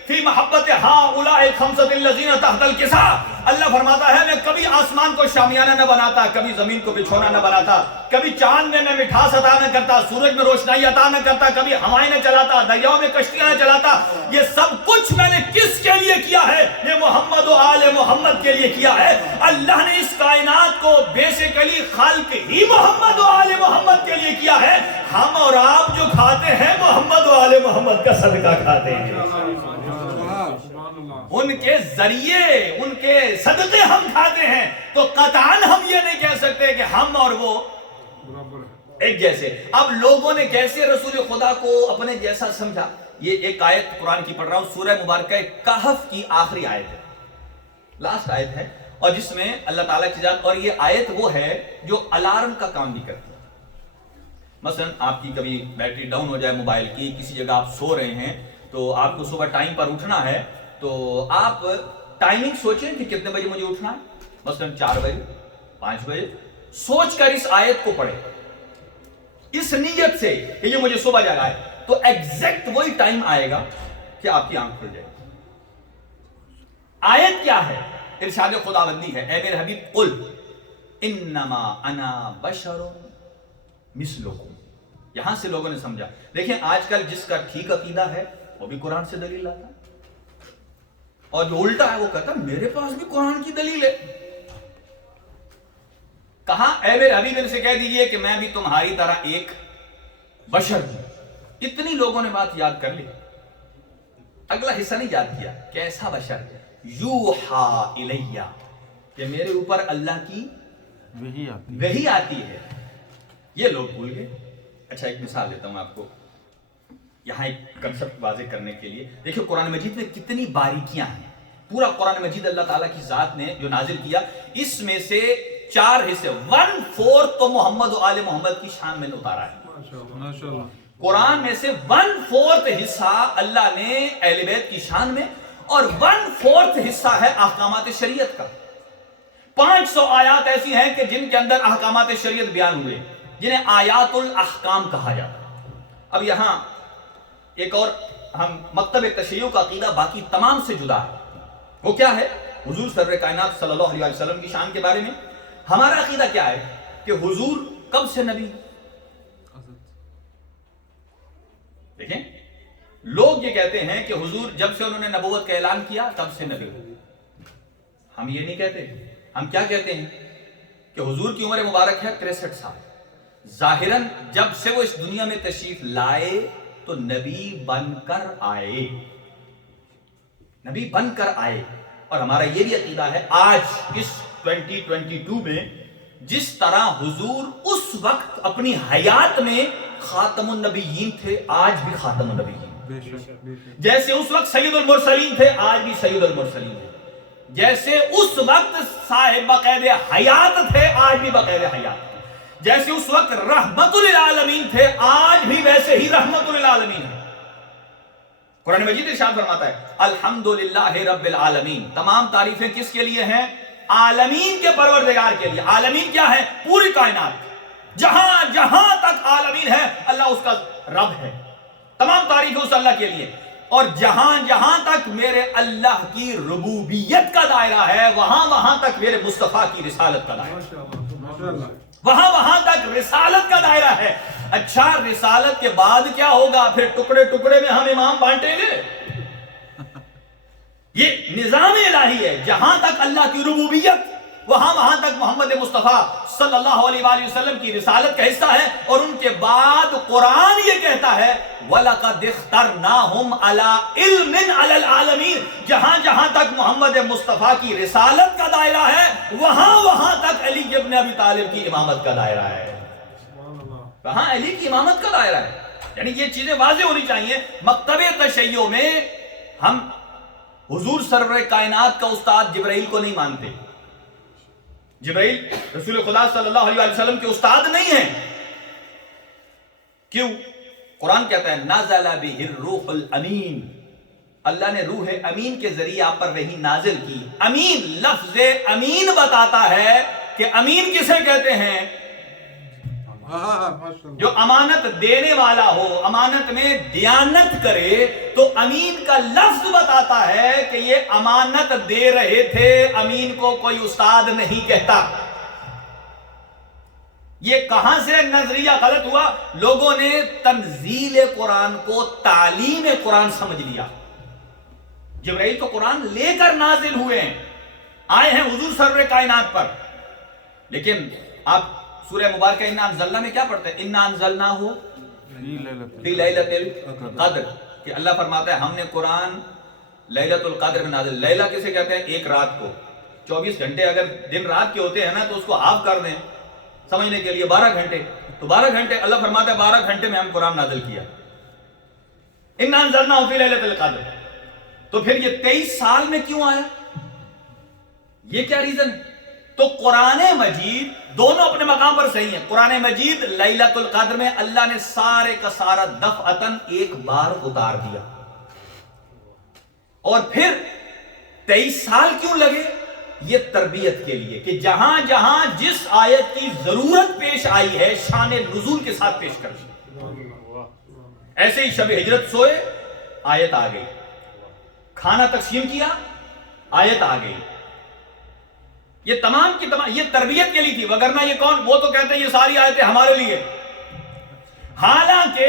فی محبت ہؤلاء الخمسۃ الذین تحت الکساء. اللہ فرماتا ہے میں کبھی آسمان کو شامیانہ نہ بناتا, کبھی زمین کو بچھونا نہ بناتا, کبھی چاند میں مٹھاس عطا نہ کرتا, سورج میں روشنائی عطا نہ کرتا, کبھی ہوائیں نہ چلاتا, دریاؤں میں کشتیاں نہ چلاتا. یہ سب کچھ میں نے کس کے لیے کیا ہے؟ یہ محمد و آل محمد کے لیے کیا ہے. اللہ نے اس کائنات کو بیسیکلی خالق ہی محمد و آل محمد کے لیے کیا ہے. ہم اور آپ جو کھاتے ہیں محمد و آل محمد کا صدقہ کھاتے ہیں. ان کے ذریعے ان کے صدقے ہم کھاتے ہیں، تو قطعاً ہم یہ نہیں کہہ سکتے کہ ہم اور وہ ایک جیسے۔ اب لوگوں نے کیسے رسول خدا کو اپنے جیسا سمجھا؟ یہ ایک آیت قرآن کی پڑھ رہا ہوں، سورہ مبارکہ کہف کی آخری آیت ہے، لاسٹ آیت ہے، اور جس میں اللہ تعالیٰ کی ذات، اور یہ آیت وہ ہے جو الارم کا کام بھی کرتی ہے۔ مثلا آپ کی کبھی بیٹری ڈاؤن ہو جائے موبائل کی، کسی جگہ آپ سو رہے ہیں، تو آپ کو صبح ٹائم پر اٹھنا ہے، تو آپ ٹائمنگ سوچیں کہ کتنے بجے مجھے اٹھنا ہے، مثلا 4 بجے 5 بجے، سوچ کر اس آیت کو پڑھیں اس نیت سے کہ یہ مجھے صبح جگہ ہے، تو ایگزیکٹ وہی ٹائم آئے گا کہ آپ کی آنکھ کھل جائے گی۔ آیت کیا ہے؟ ارشاد خداوندی ہے، اے میرے حبیب قل انما انا بشر مثلکم۔ یہاں سے لوگوں نے سمجھا۔ دیکھیں آج کل جس کا ٹھیک عقیدہ ہے وہ بھی قرآن سے دلیل لاتا ہے، اور جو الٹا ہے وہ کہتا ہے میرے پاس بھی قرآن کی دلیل ہے۔ کہا اے میرے حبیب ان سے کہہ دیجئے کہ میں بھی تمہاری طرح ایک بشر ہوں۔ اتنی لوگوں نے بات یاد کر لی، اگلا حصہ نہیں یاد کیا۔ کیسا بشر؟ یوحا الیہ، کہ میرے اوپر اللہ کی وحی آتی ہے۔ یہ لوگ بھول گئے۔ اچھا ایک مثال دیتا ہوں آپ کو یہاں ایک کنسپٹ واضح کرنے کے لیے۔ دیکھیں قرآن مجید میں کتنی باریکیاں ہیں۔ پورا قرآن مجید اللہ تعالیٰ کی ذات نے جو نازل کیا، اس میں سے 4 حصے 1/4 تو محمد و آل محمد کی شان میں اتارا ہے۔ قرآن میں سے 1/4 حصہ اللہ نے اہل بیت کی شان میں، اور 1/4 حصہ ہے احکامات شریعت کا۔ 500 آیات ایسی ہیں کہ جن کے اندر احکامات شریعت بیان ہوئے، جنہیں آیات الاحکام کہا جاتا ہے۔ اب یہاں ایک اور ہم مکتب تشیع کا عقیدہ باقی تمام سے جدا ہے۔ وہ کیا ہے؟ حضور سرور کائنات صلی اللہ علیہ وسلم کی شان کے بارے میں ہمارا عقیدہ کیا ہے کہ حضور کب سے نبی؟ دیکھیں لوگ یہ کہتے ہیں کہ حضور جب سے انہوں نے نبوت کا اعلان کیا تب سے نبی۔ ہم یہ نہیں کہتے، ہم کیا کہتے ہیں کہ حضور کی عمر مبارک ہے 63 سال، ظاہراً جب سے وہ اس دنیا میں تشریف لائے تو نبی بن کر آئے، نبی بن کر آئے۔ اور ہمارا یہ بھی عقیدہ ہے آج اس 2022 میں جس طرح حضور اس وقت اپنی حیات میں خاتم النبیین تھے، آج بھی خاتم النبیین، جیسے اس وقت سید المرسلین تھے آج بھی سید المرسلین تھے، جیسے اس وقت صاحب بقید حیات تھے آج بھی بقید حیات، جیسے اس وقت رحمت للعالمین تھے آج بھی ویسے ہی رحمت للعالمین ہے۔ قرآن مجید ارشاد فرماتا ہے الحمدللہ رب العالمین، تمام تعریفیں کس کے لیے ہیں؟ عالمین کے پروردگار کے لیے۔ عالمین کیا ہے؟ پوری کائنات، جہاں جہاں تک عالمین ہے اللہ اس کا رب ہے، تمام تعریفیں اس اللہ کے لیے۔ اور جہاں جہاں تک میرے اللہ کی ربوبیت کا دائرہ ہے وہاں وہاں تک میرے مصطفیٰ کی رسالت کا دائرہ، وہاں وہاں تک رسالت کا دائرہ ہے۔ اچھا رسالت کے بعد کیا ہوگا؟ پھر ٹکڑے ٹکڑے میں ہم امام بانٹیں گے؟ یہ نظام الہی ہے، جہاں تک اللہ کی ربوبیت وہاں وہاں تک محمد مصطفیٰ صلی اللہ علیہ وآلہ وسلم کی رسالت کا حصہ ہے۔ اور ان کے بعد قرآن یہ کہتا ہے وَلَقَدْ اخْتَرْنَاهُمْ عَلَىٰ عِلْمٍ عَلَى الْعَالَمِينَ، جہاں جہاں تک محمد مصطفیٰ کی رسالت کا دائرہ ہے وہاں وہاں تک علی ابن ابی طالب کی امامت کا دائرہ ہے، وہاں علی کی امامت کا دائرہ ہے۔ یعنی یہ چیزیں واضح ہونی چاہیے۔ مکتب تشیع میں ہم حضور سرور کائنات کا استاد جبرائیل کو نہیں مانتے، جبرائیل رسول خدا صلی اللہ علیہ وسلم کے استاد نہیں ہیں۔ کیوں؟ قرآن کہتا ہے نازل بہ الروح الامین، اللہ نے روح امین کے ذریعے آپ پر وحی نازل کی۔ امین، لفظ امین بتاتا ہے کہ امین کسے کہتے ہیں؟ جو امانت دینے والا ہو، امانت میں دیانت کرے، تو امین کا لفظ بتاتا ہے کہ یہ امانت دے رہے تھے۔ امین کو کوئی استاد نہیں کہتا۔ یہ کہاں سے نظریہ غلط ہوا؟ لوگوں نے تنزیل قرآن کو تعلیم قرآن سمجھ لیا۔ جبرائیل تو قرآن لے کر نازل ہوئے ہیں، آئے ہیں حضور سرور کائنات پر، لیکن آپ سورہ مبارکہ انا انزلنا میں کیا پڑھتے ہیں؟ انا انزلناہ فی لیلۃ القدر، کہ اللہ فرماتا ہے ہم نے قرآن لیلۃ القدر میں نازل. لیلہ کسے کہتے ہیں؟ ایک رات کو. 24 گھنٹے اگر دن رات کے ہوتے ہیں نا تو اس کو ہاف کر دیں سمجھنے کے لیے 12 گھنٹے. تو 12 گھنٹے اللہ فرماتا ہے 12 گھنٹے میں ہم قرآن نازل کیا. اِنَّا أَنزَلْنَاهُ فِي لَيْلَةِ الْقَدْرِ. تو پھر یہ 23 سال میں کیوں آیا؟ یہ کیا ریزن؟ تو قرآن مجید دونوں اپنے مقام پر صحیح ہیں. قرآن مجید لیلۃ القدر میں اللہ نے سارے کا سارا دفعتاً ایک بار اتار دیا. اور پھر 23 سال کیوں لگے؟ یہ تربیت کے لیے کہ جہاں جہاں جس آیت کی ضرورت پیش آئی ہے شان نزول کے ساتھ پیش کر دی. ایسے ہی شب ہجرت سوئے آیت آ گئی, کھانا تقسیم کیا آیت آ گئی. یہ تمام کی تمام یہ تربیت کے لیے تھی, وگرنہ یہ کون؟ وہ تو کہتے ہیں یہ ساری آیتیں ہمارے لیے. حالانکہ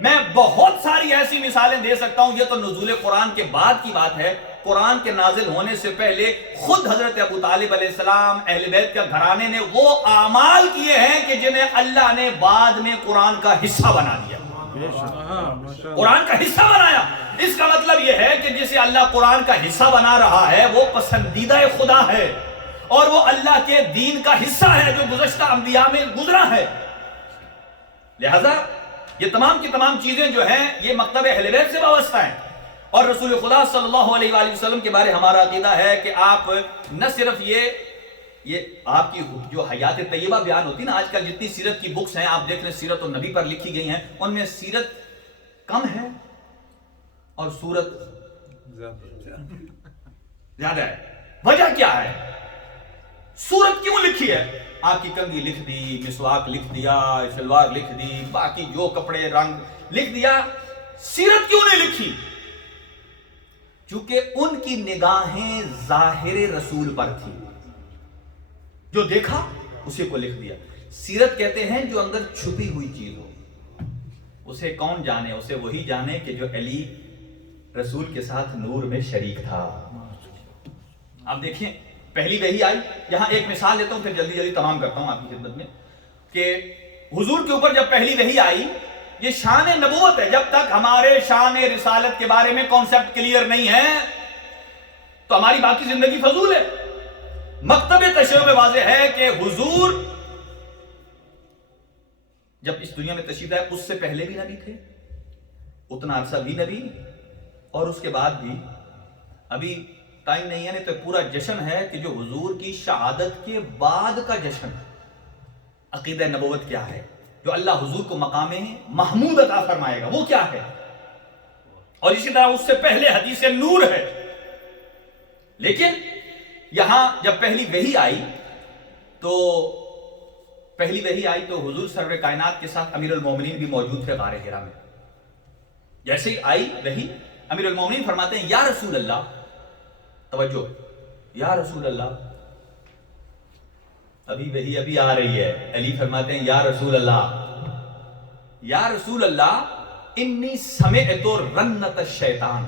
میں بہت ساری ایسی مثالیں دے سکتا ہوں. یہ تو نزول قرآن کے بعد کی بات ہے. قرآن کے نازل ہونے سے پہلے خود حضرت ابو طالب علیہ السلام اہل بیت کا گھرانے نے وہ اعمال کیے ہیں کہ جنہیں اللہ نے بعد میں قرآن کا حصہ بنا دیا, قرآن کا حصہ بنایا. اس کا مطلب یہ ہے کہ جسے اللہ قرآن کا حصہ بنا رہا ہے وہ پسندیدہ خدا ہے اور وہ اللہ کے دین کا حصہ ہے جو گزشتہ انبیاء میں گزرا ہے. لہذا یہ تمام کی تمام چیزیں جو ہیں یہ مکتب اہل بیت سے وابستہ ہیں. اور رسول خدا صلی اللہ علیہ وآلہ وسلم کے بارے ہمارا عقیدہ ہے کہ آپ نہ صرف یہ آپ کی جو حیات طیبہ بیان ہوتی ہے نا, آج کل جتنی سیرت کی بکس ہیں آپ دیکھ لیں سیرت النبی پر لکھی گئی ہیں, ان میں سیرت کم ہے اور صورت زیادہ ہے. وجہ کیا ہے؟ صورت کیوں لکھی ہے؟ آپ کی کنگھی لکھ دی, مسواک لکھ دیا, شلوار لکھ دی, باقی جو کپڑے رنگ لکھ دیا. سیرت کیوں نہیں لکھی؟ چونکہ ان کی نگاہیں ظاہر رسول پر تھی, جو دیکھا اسے کو لکھ دیا. سیرت کہتے ہیں جو اندر چھپی ہوئی چیز ہو, اسے کون جانے؟ اسے وہی جانے کہ جو علی رسول کے ساتھ نور میں شریک تھا. آپ دیکھیں پہلی وحی آئی, یہاں ایک مثال دیتا ہوں پھر جلدی جلدی تمام کرتا ہوں آپ کی خدمت میں, کہ حضور کے اوپر جب پہلی وحی آئی, یہ شان نبوت ہے. جب تک ہمارے شان رسالت کے بارے میں کانسیپٹ کلیئر نہیں ہے تو ہماری باقی زندگی فضول ہے. مکتب تشریح میں واضح ہے کہ حضور جب اس دنیا میں تشریف لائے اس سے پہلے بھی نبی تھے, اتنا عرصہ بھی نبی, اور اس کے بعد بھی. ابھی ٹائم نہیں ہے, نہیں تو پورا جشن ہے کہ جو حضور کی شہادت کے بعد کا جشن. عقیدہ نبوت کیا ہے جو اللہ حضور کو مقام محمود عطا فرمائے گا, وہ کیا ہے؟ اور اسی طرح اس سے پہلے حدیث نور ہے. لیکن یہاں جب پہلی وحی آئی تو حضور سرور کائنات کے ساتھ امیر المومنین بھی موجود تھے غار حرا میں. جیسے ہی آئی وحی, امیر المومنین فرماتے ہیں یا رسول اللہ, توجہ, یا رسول اللہ, ابھی آ رہی ہے. علی فرماتے ہیں یا رسول اللہ انی سمعت رنت الشیطان,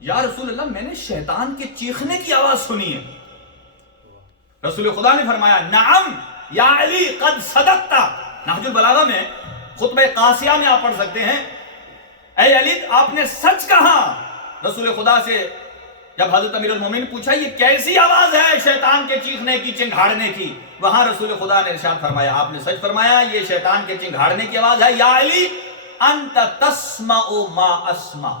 یا رسول اللہ میں نے شیطان کے چیخنے کی آواز سنی ہے. رسول خدا نے فرمایا نعم یا علی قد صدقت. نہج البلاغہ میں خطبہ قاسیہ میں آپ پڑھ سکتے ہیں, اے علی آپ نے سچ کہا. رسول خدا سے جب حضرت امیر المومنین پوچھا یہ کیسی آواز ہے شیطان کے چیخنے کی, چنگھاڑنے کی, وہاں رسول خدا نے ارشاد فرمایا, آپ نے سچ فرمایا, یہ شیطان کے چنگھاڑنے کی آواز ہے. یا علی انت تسمع ما اسمع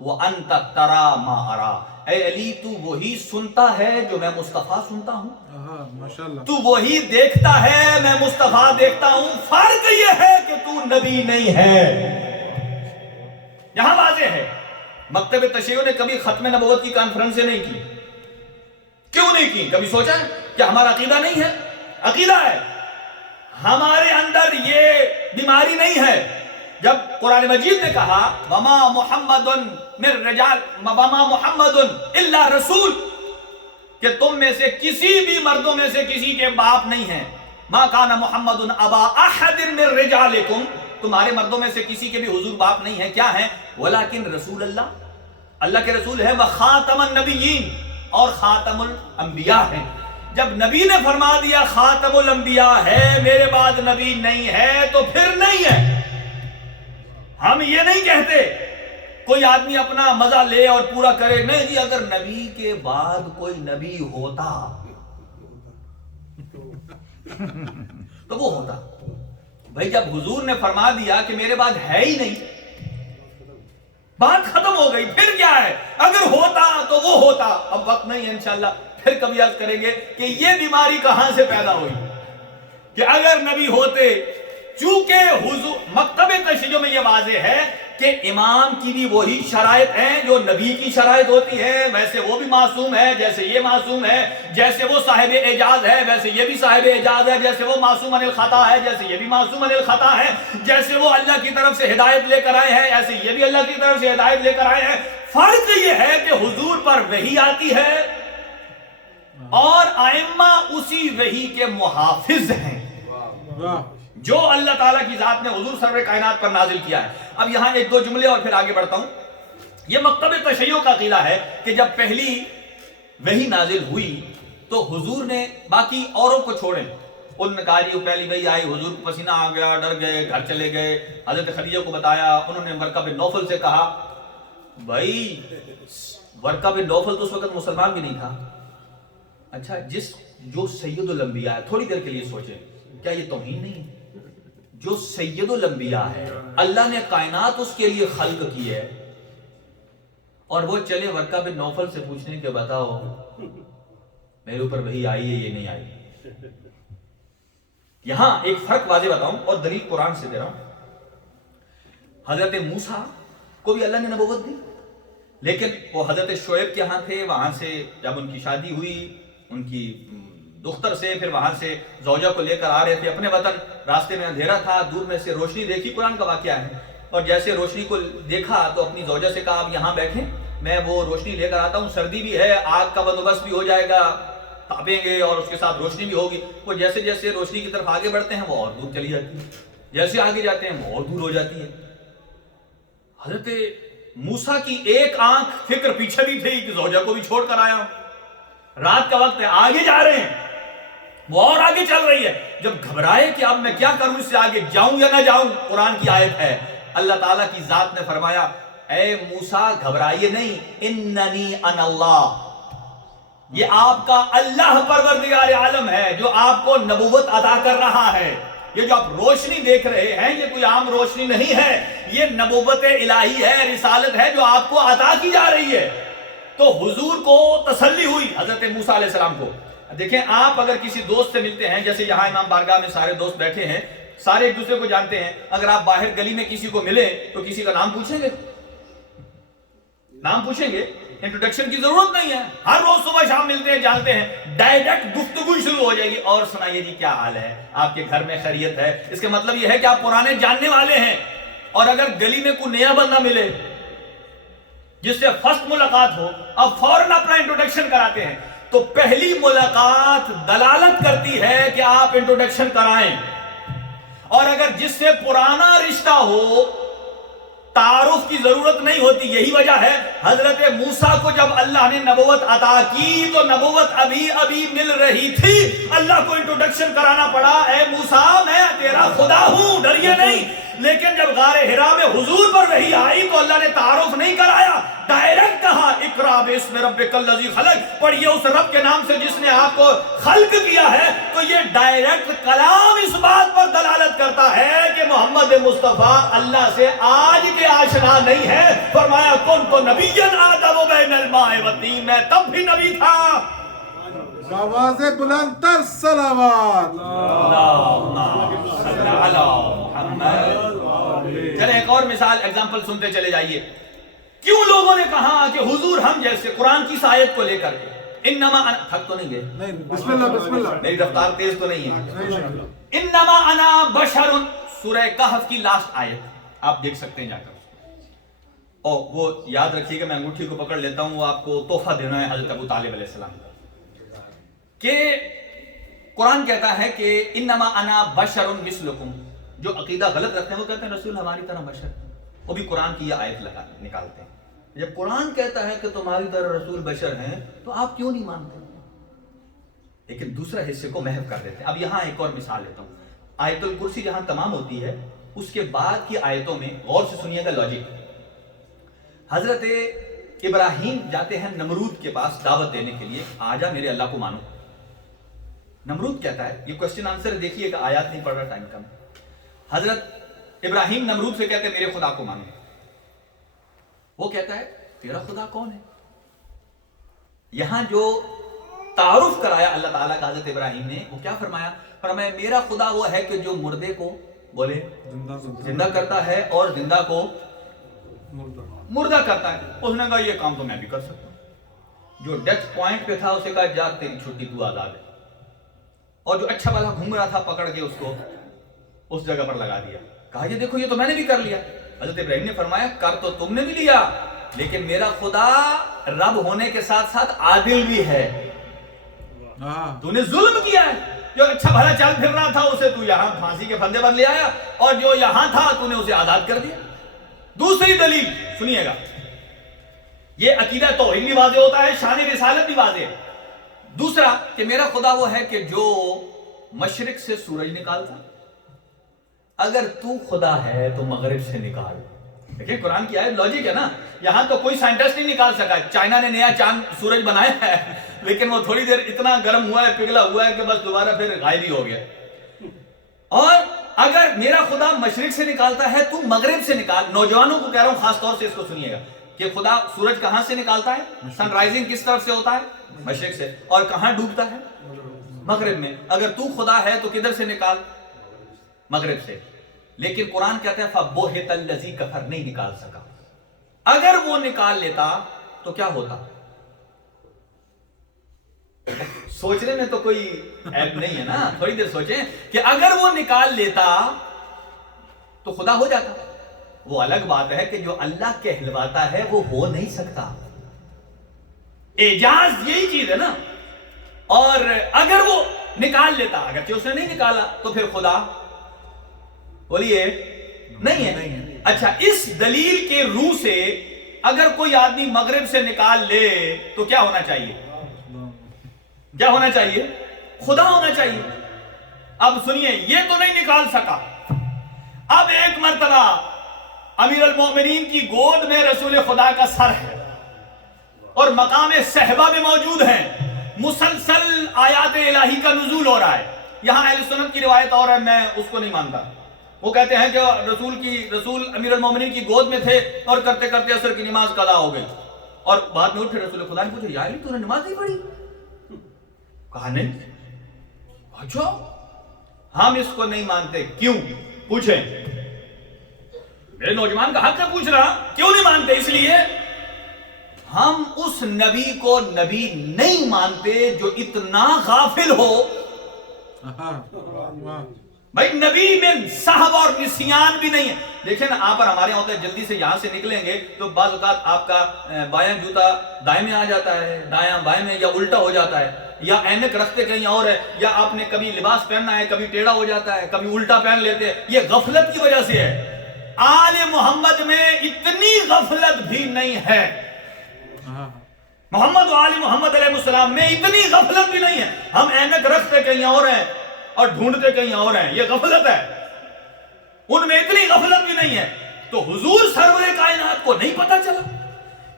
وانت ترى ما ارى. اے علی تو وہی سنتا ہے جو میں مصطفیٰ سنتا ہوں, تو وہی دیکھتا ہے میں مصطفیٰ دیکھتا ہوں. فرق یہ ہے کہ تو نبی نہیں ہے. یہاں واضح ہے. مکتب تشیع نے کبھی ختم نبوت کی کانفرنسیں نہیں کی. کیوں نہیں کی؟ کبھی سوچا ہے کہ ہمارا عقیدہ نہیں ہے؟ عقیدہ ہے. ہمارے اندر یہ بیماری نہیں ہے. جب قرآن مجید نے کہا وما محمد من رجال وما محمد الا رسول, کہ تم میں سے کسی بھی مردوں میں سے کسی کے باپ نہیں ہیں. ما کان محمد ابا احد من رجالکم, تمہارے مردوں میں سے کسی کے بھی حضور باپ نہیں ہیں. کیا ہیں؟ ولیکن رسول اللہ, اللہ کے رسول ہے. وخاتم النبیین, اور خاتم الانبیاء ہیں. جب نبی نے فرما دیا خاتم الانبیاء ہے, میرے بعد نبی نہیں ہے, تو پھر نہیں ہے. ہم یہ نہیں کہتے کوئی آدمی اپنا مزہ لے اور پورا کرے. نہیں جی، اگر نبی کے بعد کوئی نبی ہوتا تو وہ ہوتا. بھائی جب حضور نے فرما دیا کہ میرے بعد ہے ہی نہیں، بات ختم ہو گئی، پھر کیا ہے؟ اگر ہوتا تو وہ ہوتا. اب وقت نہیں ہے، انشاءاللہ پھر کبھی عرض کریں گے کہ یہ بیماری کہاں سے پیدا ہوئی کہ اگر نبی ہوتے. چونکہ حضور مکتب تشیع میں یہ واضح ہے کہ امام کی بھی وہی شرائط ہیں جو نبی کی شرائط ہوتی ہے. ویسے وہ بھی معصوم ہے جیسے یہ معصوم ہے، جیسے وہ صاحب اعجاز ہے ویسے یہ بھی صاحب اعجاز ہے، جیسے وہ معصوم عن الخطا ہے جیسے یہ بھی معصوم عن الخطا ہے، جیسے وہ اللہ کی طرف سے ہدایت لے کر آئے ہیں ایسے یہ بھی اللہ کی طرف سے ہدایت لے کر آئے ہیں. فرق یہ ہے کہ حضور پر وحی آتی ہے اور ائمہ اسی وحی کے محافظ ہیں جو اللہ تعالیٰ کی ذات نے حضور سرور کائنات پر نازل کیا ہے. اب یہاں ایک دو جملے اور پھر آگے بڑھتا ہوں. یہ مکتب تشیع کا عقیدہ ہے کہ جب پہلی وحی نازل ہوئی تو حضور نے باقی اوروں کو چھوڑیں، ان نے کہا جی پہلی وحی آئی، حضور کو پسینہ آ گیا، ڈر گئے، گھر چلے گئے، حضرت خدیجہ کو بتایا، انہوں نے ورقہ بن نوفل سے کہا. بھائی ورقہ بن نوفل تو اس وقت مسلمان بھی نہیں تھا. اچھا جو سید الانبیاء ہے، تھوڑی دیر کے لیے سوچیں، کیا یہ توہین نہیں ہے؟ جو سید الانبیاء ہے، اللہ نے کائنات اس کے لیے خلق کی ہے، اور وہ چلے ورقہ بن نوفل سے پوچھنے کہ بتاؤ میرے اوپر وحی آئی ہے یہ نہیں آئی. یہاں ایک فرق واضح بتاؤں اور دلیل قرآن سے دے رہا ہوں. حضرت موسیٰ کو بھی اللہ نے نبوت دی، لیکن وہ حضرت شعیب کے ہاں تھے. وہاں سے جب ان کی شادی ہوئی ان کی دختر سے، پھر وہاں سے زوجہ کو لے کر آ رہے تھے اپنے وطن، راستے میں اندھیرا تھا، دور میں سے روشنی دیکھی، قرآن کا واقعہ ہے. اور جیسے روشنی کو دیکھا تو اپنی زوجہ سے کہا آپ یہاں بیٹھیں، میں وہ روشنی لے کر آتا ہوں، سردی بھی ہے، آگ کا بندوبست بھی ہو جائے گا، تاپیں گے اور اس کے ساتھ روشنی بھی ہوگی. وہ جیسے جیسے روشنی کی طرف آگے بڑھتے ہیں وہ اور دور چلی جاتی ہے، جیسے آگے جاتے ہیں وہ اور دور ہو جاتی ہے. حضرت موسیٰ کی ایک آنکھ فکر پیچھے بھی تھی کہ زوجہ کو بھی چھوڑ کر آیا ہوں، رات کا وقت ہے، آگے جا رہے ہیں، وہ اور آگے چل رہی ہے. جب گھبرائے کہ اب میں کیا کروں، اس سے آگے جاؤں یا نہ جاؤں، قرآن کی آیت ہے، اللہ تعالیٰ کی ذات نے فرمایا اے موسیٰ گھبرائیے نہیں، اننی انا اللہ، یہ آپ کا اللہ پروردگار عالم ہے جو آپ کو نبوت عطا کر رہا ہے. یہ جو آپ روشنی دیکھ رہے ہیں یہ کوئی عام روشنی نہیں ہے، یہ نبوت الہی ہے، رسالت ہے جو آپ کو عطا کی جا رہی ہے. تو حضور کو تسلی ہوئی حضرت موسیٰ علیہ السلام کو. دیکھیں آپ اگر کسی دوست سے ملتے ہیں، جیسے یہاں امام بارگاہ میں سارے دوست بیٹھے ہیں، سارے ایک دوسرے کو جانتے ہیں، اگر آپ باہر گلی میں کسی کو ملیں تو کسی کا نام پوچھیں گے؟ نام پوچھیں گے؟ انٹروڈکشن کی ضرورت نہیں ہے، ہر روز صبح شام ملتے ہیں، جانتے ہیں، ڈائریکٹ گفتگو شروع ہو جائے گی. اور سنائیے جی کیا حال ہے، آپ کے گھر میں خیریت ہے؟ اس کا مطلب یہ ہے کہ آپ پرانے جاننے والے ہیں. اور اگر گلی میں کوئی نیا بندہ ملے جس سے فرسٹ ملاقات ہو، اب فوراً اپنا انٹروڈکشن کراتے ہیں. تو پہلی ملاقات دلالت کرتی ہے کہ آپ انٹروڈکشن کرائیں. اور اگر جس سے پرانا رشتہ ہو تعارف کی ضرورت نہیں ہوتی. یہی وجہ ہے حضرت موسیٰ کو جب اللہ نے نبوت عطا کی تو نبوت ابھی مل رہی تھی، اللہ کو انٹروڈکشن کرانا پڑا، اے موسیٰ میں تیرا خدا ہوں، ڈریے نہیں. لیکن جب غار حرا میں حضور پر وحی آئی تو اللہ نے تعارف نہیں کرایا، ڈائریکٹ کہا اقرا باسم ربک الذی خلق، پڑھیے اس رب کے نام سے جس نے آپ کو خلق کیا ہے. تو یہ ڈائریکٹ کلام اس بات پر دلالت کرتا ہے کہ محمد مصطفیٰ اللہ سے آج کے آشنا نہیں ہے. فرمایا کنت نبیا آدم بین الماء والطین، میں تب بھی نبی تھا. آواز بلند تر صلوات. چلے ایک اور مثال ایگزامپل سنتے چلے جائیے. کیوں لوگوں نے کہا کہ حضور ہم جیسے قرآن کی آیت کو لے کر انما انا، تھک تو نہیں گئے؟ نہیں، بسم اللہ بسم اللہ، میری رفتار تیز تو نہیں ہے. انما انا بشر، سورہ کہف کی لاسٹ آیت آپ دیکھ سکتے ہیں جا کر. اور وہ یاد رکھیے کہ میں انگوٹھی کو پکڑ لیتا ہوں، وہ آپ کو تحفہ دینا ہے حضرت ابو طالب علیہ السلام کہ قرآن کہتا ہے کہ انما انا بشر مثلکم. جو عقیدہ غلط رکھتے ہیں وہ کہتے ہیں رسول ہماری طرح بشر، وہ بھی قرآن کی یہ آیت نکالتے ہیں. جب قرآن کہتا ہے کہ تمہاری طرح رسول بشر ہیں تو آپ کیوں نہیں مانتے؟ لیکن دوسرا حصے کو محو کر دیتے ہیں. اب یہاں ایک اور مثال لیتا ہوں. آیت الکرسی جہاں تمام ہوتی ہے اس کے بعد کی آیتوں میں غور سے سنیے گا لاجک. حضرت ابراہیم جاتے ہیں نمرود کے پاس دعوت دینے کے لیے، آجا میرے اللہ کو مانو۔ نمرود کہتا ہے، یہ کوسچن آنسر دیکھیے کہ آیات نہیں پڑھ رہا، ٹائم کم۔ حضرت ابراہیم نمرود سے کہتے ہیں میرے خدا کو مانو۔ وہ کہتا ہے تیرا خدا کون ہے؟ یہاں جو تعارف کرایا اللہ تعالیٰ کا حضرت ابراہیم نے، وہ کیا فرمایا؟ فرمایا میرا خدا وہ ہے کہ جو مردے کو بولے زندہ کرتا ہے اور زندہ کو مردہ کرتا ہے۔ اس نے کہا یہ کام تو میں بھی کر سکتا ہوں۔ جو ڈیتھ پوائنٹ پہ تھا اسے کہا جا تیری چھٹی، تو آزاد ہے۔ اور جو اچھا بھلا گھوم رہا تھا پکڑ کے اس کو اس جگہ پر لگا دیا، کہا یہ دیکھو یہ تو میں نے بھی کر لیا۔ حضرت ابراہیم نے فرمایا کر تو تم نے بھی لیا، لیکن میرا خدا رب ہونے کے ساتھ ساتھ عادل بھی ہے۔ تو نے ظلم کیا ہے، جو اچھا بھلا چل پھر رہا تھا اسے تو یہاں پھانسی کے پھندے پر لے آیا، اور جو یہاں تھا تو نے اسے آزاد کر دیا۔ دوسری دلیل سنیے گا، یہ عقیدہ توحید بھی واضح ہوتا ہے، شان رسالت بھی واضح ہے۔ دوسرا کہ میرا خدا وہ ہے کہ جو مشرق سے سورج نکالتا، اگر تو خدا ہے تو مغرب سے نکال۔ دیکھیں قرآن کی آیت لاجک ہے نا، یہاں تو کوئی سائنٹسٹ نہیں نکال سکا۔ چائنا نے نیا چاند سورج بنایا ہے، لیکن وہ تھوڑی دیر اتنا گرم ہوا ہے، پگھلا ہوا ہے کہ بس دوبارہ پھر غائب ہی ہو گیا۔ اور اگر میرا خدا مشرق سے نکالتا ہے تو مغرب سے نکال۔ نوجوانوں کو کہہ رہا ہوں خاص طور سے اس کو سنیے گا کہ خدا سورج کہاں سے نکالتا ہے؟ سن رائزنگ کس طرف سے ہوتا ہے؟ مشرق سے۔ اور کہاں ڈوبتا ہے؟ مغرب میں۔ اگر تو خدا ہے تو کدھر سے نکال؟ مغرب سے۔ لیکن قرآن کہتا ہے فَبُہِتَ الَّذِي كَفَرَ، نہیں نکال سکا۔ اگر وہ نکال لیتا تو کیا ہوتا؟ سوچنے میں تو کوئی عیب نہیں ہے نا، تھوڑی دیر سوچیں کہ اگر وہ نکال لیتا تو خدا ہو جاتا۔ وہ الگ بات ہے کہ جو اللہ کہلواتا ہے وہ ہو نہیں سکتا۔ اعجاز یہی چیز ہے نا۔ اور اگر وہ نکال لیتا، اگرچہ اس نے نہیں نکالا، تو پھر خدا بولیے نہیں ہے۔ اچھا، اس دلیل کے روح سے اگر کوئی آدمی مغرب سے نکال لے تو کیا ہونا چاہیے؟ کیا ہونا چاہیے؟ خدا ہونا چاہیے۔ اب سنیے، یہ تو نہیں نکال سکا۔ اب ایک مرتبہ امیر المومنین کی گود میں رسول خدا کا سر ہے اور مقام صحبہ میں موجود ہیں، مسلسل آیات الہی کا نزول ہو رہا ہے۔ یہاں اہل سنت کی روایت اور ہے، میں اس کو نہیں مانتا۔ وہ کہتے ہیں کہ رسول امیر المومنین کی گود میں تھے اور کرتے کرتے عصر کی نماز قضا ہو گئی، اور بعد میں اٹھے رسول خدا نے پوچھا یا علی تو نے نماز نہیں پڑھی؟ کہا نہیں۔ اچھا، ہم اس کو نہیں مانتے، کیوں؟ پوچھیں۔ میرے نوجوان کا حق ہے پوچھ رہا، کیوں نہیں مانتے؟ اس لیے ہم اس نبی کو نبی نہیں مانتے جو اتنا غافل ہو۔ بھائی نبی میں سہو اور نسیان بھی نہیں ہے۔ دیکھیں نا، آپ اور ہمارے ہوتے ہیں جلدی سے یہاں سے نکلیں گے تو بعض اوقات آپ کا بایاں جوتا دائیں میں آ جاتا ہے، دایاں بائیں میں، یا الٹا ہو جاتا ہے، یا اینک رکھتے کہیں اور ہے، یا آپ نے کبھی لباس پہننا ہے کبھی ٹیڑھا ہو جاتا ہے، کبھی الٹا پہن لیتے ہیں۔ یہ غفلت کی وجہ سے ہے۔ آل محمد میں اتنی غفلت بھی نہیں ہے، محمد و آل محمد علیہ السلام میں اتنی غفلت بھی نہیں ہے۔ ہم اینک رکھتے کہیں اور ہیں اور ڈھونڈتے کہیں اور ہیں، یہ غفلت ہے۔ ان میں اتنی غفلت بھی نہیں ہے۔ تو حضور سرور کائنات کو نہیں پتا چلا؟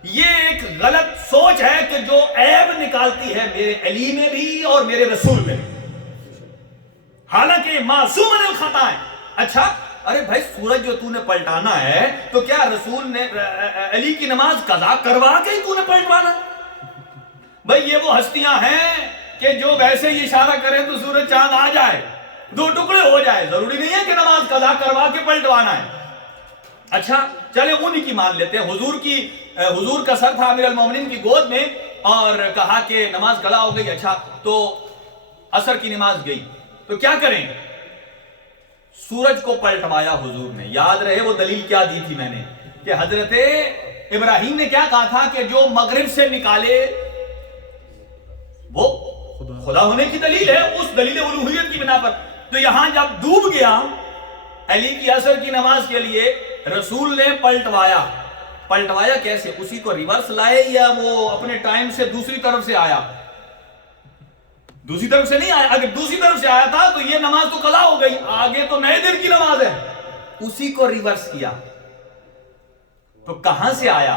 یہ ایک غلط سوچ ہے کہ جو عیب نکالتی ہے میرے علی میں بھی اور میرے رسول میں بھی، حالانکہ معصوم من الخطا ہے۔ اچھا، ارے بھائی سورج جو تو نے پلٹانا ہے تو کیا رسول نے علی کی نماز قضا کروا کے ہی تو نے پلٹوانا؟ بھائی یہ وہ ہستیاں ہیں کہ جو ویسے ہی اشارہ کریں تو سورج چاند آ جائے، دو ٹکڑے ہو جائے، ضروری نہیں ہے کہ نماز قضا کروا کے پلٹوانا ہے۔ اچھا چلے انہی کی مان لیتے ہیں۔ حضور کا سر تھا امیر المومنین کی گود میں اور کہا کہ نماز قضا ہو گئی۔ اچھا تو عصر کی نماز گئی تو کیا کریں؟ سورج کو پلٹوایا حضور نے۔ یاد رہے وہ دلیل کیا دی تھی میں نے کہ حضرت ابراہیم نے کیا کہا تھا کہ جو مغرب سے نکالے وہ خدا ہونے کی دلیل ہے، اس دلیل الوہیت کی بنا پر۔ تو یہاں جب ڈوب گیا علی کی عصر کی نماز کے لیے، رسول نے پلٹوایا کیسے؟ اسی کو ریورس لائے یا وہ اپنے ٹائم سے دوسری طرف سے آیا؟ دوسری طرف سے نہیں آیا۔ اگر دوسری طرف سے آیا تھا تو یہ نماز تو قضا ہو گئی، آگے تو نئے دن کی نماز ہے۔ اسی کو ریورس کیا تو کہاں سے آیا؟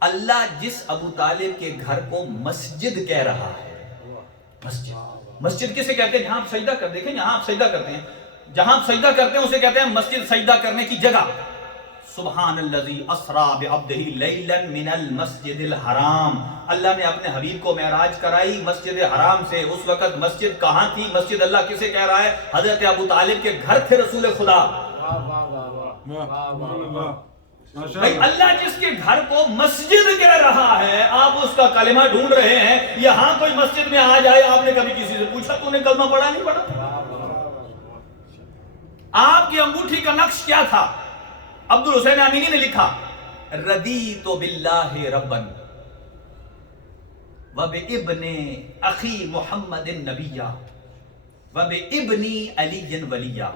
اللہ جس ابو طالب کے گھر کو مسجد کہہ رہا ہے، مسجد کسے کہتے ہیں؟ جہاں آپ سجدہ کرتے ہیں، یہاں آپ سجدہ کرتے ہیں، جہاں آپ سجدہ کرتے ہیں اسے کہتے ہیں مسجد، سجدہ کرنے کی جگہ۔ سبحان الذی اسری بعبدہ لیلا من المسجد الحرام، اللہ نے اپنے حبیب کو معراج کرائی مسجد حرام سے۔ اس وقت مسجد کہاں تھی؟ مسجد اللہ کسے کہہ رہا ہے؟ حضرت ابو طالب کے گھر تھے رسول خدا۔ بھائی اللہ جس کے گھر کو مسجد کہہ رہا ہے، آپ اس کا کلمہ ڈھونڈ رہے ہیں، یہاں کوئی مسجد میں آ جائے، آپ نے کبھی کسی سے پوچھا تو نے کلمہ پڑھا نہیں پڑھا؟ آپ کی انگوٹھی کا نقش کیا تھا؟ عبد الحسین امینی نے لکھا ردیت باللہ ربا وبابن اخی محمد نبیا وبابنی علی ولیا،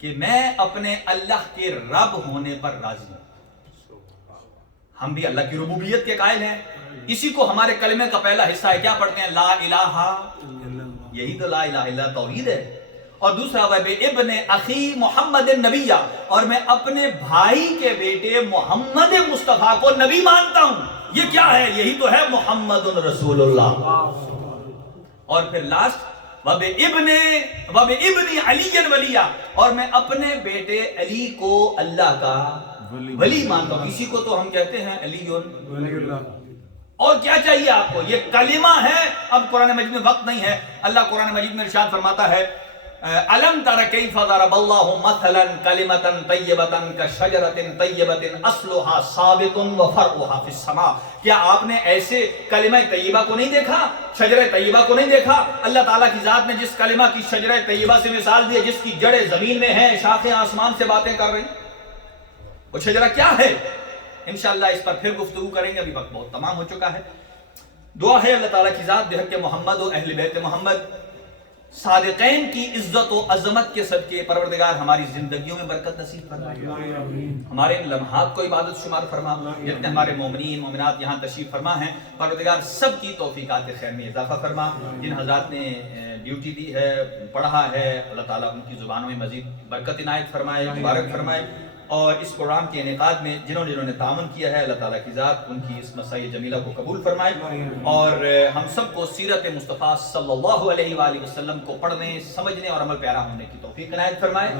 کہ میں اپنے اللہ کے رب ہونے پر راضی ہوں۔ ہم بھی اللہ کی ربوبیت کے قائل ہیں، اسی کو ہمارے کلمے کا پہلا حصہ ہے، کیا پڑھتے ہیں؟ لا الہ، یہی تو لا الہ الا توحید ہے۔ اور دوسرا ابن اخی محمد نبیہ، اور میں اپنے بھائی کے بیٹے محمد مصطفیٰ کو نبی مانتا ہوں۔ یہ کیا ہے؟ یہی تو ہے محمد رسول اللہ۔ اور پھر لاسٹ وَبِإِبْنِ عَلِيٍّ وَلِيًّا، اور میں اپنے بیٹے علی کو اللہ کا ولی مانتا ہوں۔ اسی کو تو ہم کہتے ہیں علی اللہ۔ اور کیا چاہیے آپ کو؟ یہ کلمہ ہے۔ اب قرآن مجید میں وقت نہیں ہے، اللہ قرآن مجید میں ارشاد فرماتا ہے أَلَمْ تَرَ كَيْفَ ضَرَبَ اللَّهُ مَثَلًا كَلِمَةً طَيِّبَةً كَشَجَرَةٍ طَيِّبَةٍ أَصْلُهَا ثَابِتٌ وَفَرْعُهَا فِي السَّمَاءِ، کیا آپ نے ایسے کلمہ طیبہ کو نہیں دیکھا، شجرہ طیبہ کو نہیں دیکھا؟ اللہ تعالیٰ کی ذات نے جس کلمہ کی شجرہ طیبہ سے مثال دی ہے، جس کی جڑیں زمین میں ہیں، شاخیں آسمان سے باتیں کر رہی، وہ شجرہ کیا ہے؟ انشاءاللہ اس پر پھر گفتگو کریں گے، ابھی وقت بہت تمام ہو چکا ہے۔ دعا ہے اللہ تعالیٰ کی ذات بحق محمد و اہل بیت محمد صادقین کی عزت و عظمت کے صدقے پروردگار ہماری زندگیوں میں برکت نصیب فرما، ہمارے لمحات کو عبادت شمار فرما، جتنے ہمارے مومنین مومنات یہاں تشریف فرما ہیں پروردگار سب کی توفیقات خیر میں اضافہ فرما۔ جن حضرات نے ڈیوٹی دی ہے، پڑھا ہے، اللہ تعالیٰ ان کی زبانوں میں مزید برکت عنایت فرمائے، مبارک فرمائے، اور اس پروگرام کے انعقاد میں جنہوں نے تعاون کیا ہے اللہ تعالیٰ کی ذات ان کی اس مسائی جمیلہ کو قبول فرمائے، اور ہم سب کو سیرت مصطفیٰ صلی اللہ علیہ وآلہ وسلم کو پڑھنے، سمجھنے اور عمل پیرا ہونے کی توفیق عنایت فرمائے،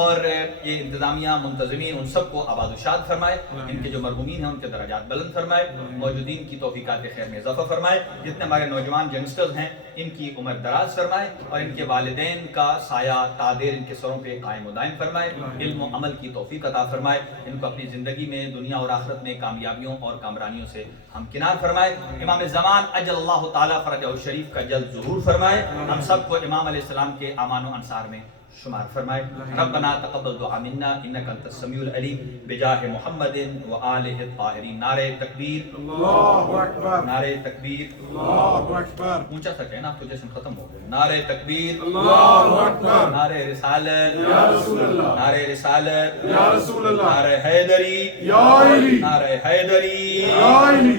اور یہ انتظامیہ منتظمین ان سب کو آباد و شاد فرمائے، ان کے جو مرحومین ہیں ان کے درجات بلند فرمائے، موجودین کی توفیقات خیر میں اضافہ فرمائے، جتنے ہمارے نوجوان ینگسٹرز ہیں ان کی عمر دراز فرمائے، اور ان کے والدین کا سایہ تادیر ان کے سروں پہ قائم و دائم فرمائے، علم و عمل کی توفیق عطا فرمائے، ان کو اپنی زندگی میں دنیا اور آخرت میں کامیابیوں اور کامرانیوں سے ہمکنار فرمائے، امام زمان اجل اللہ تعالیٰ فرجہ الشریف کا جلد ظہور فرمائے، ہم سب کو امام علیہ السلام کے امان و انصار میں شمار فرمائے۔ ربنا تقبل دعا منا انک انت السمیع العلیم بجاہ محمد و آلہ الطاہرین۔ نعرہ تکبیر، اللہ اکبر، نعرہ تکبیر، اللہ اکبر، اونچا سا کہنا، تو جشن ختم ہو گیا۔ نعرہ تکبیر، اللہ اکبر، نعرہ رسالت، یا رسول اللہ، نعرہ رسالت، یا رسول اللہ، نعرہ حیدری، یا علی، نعرہ حیدری، یا علی۔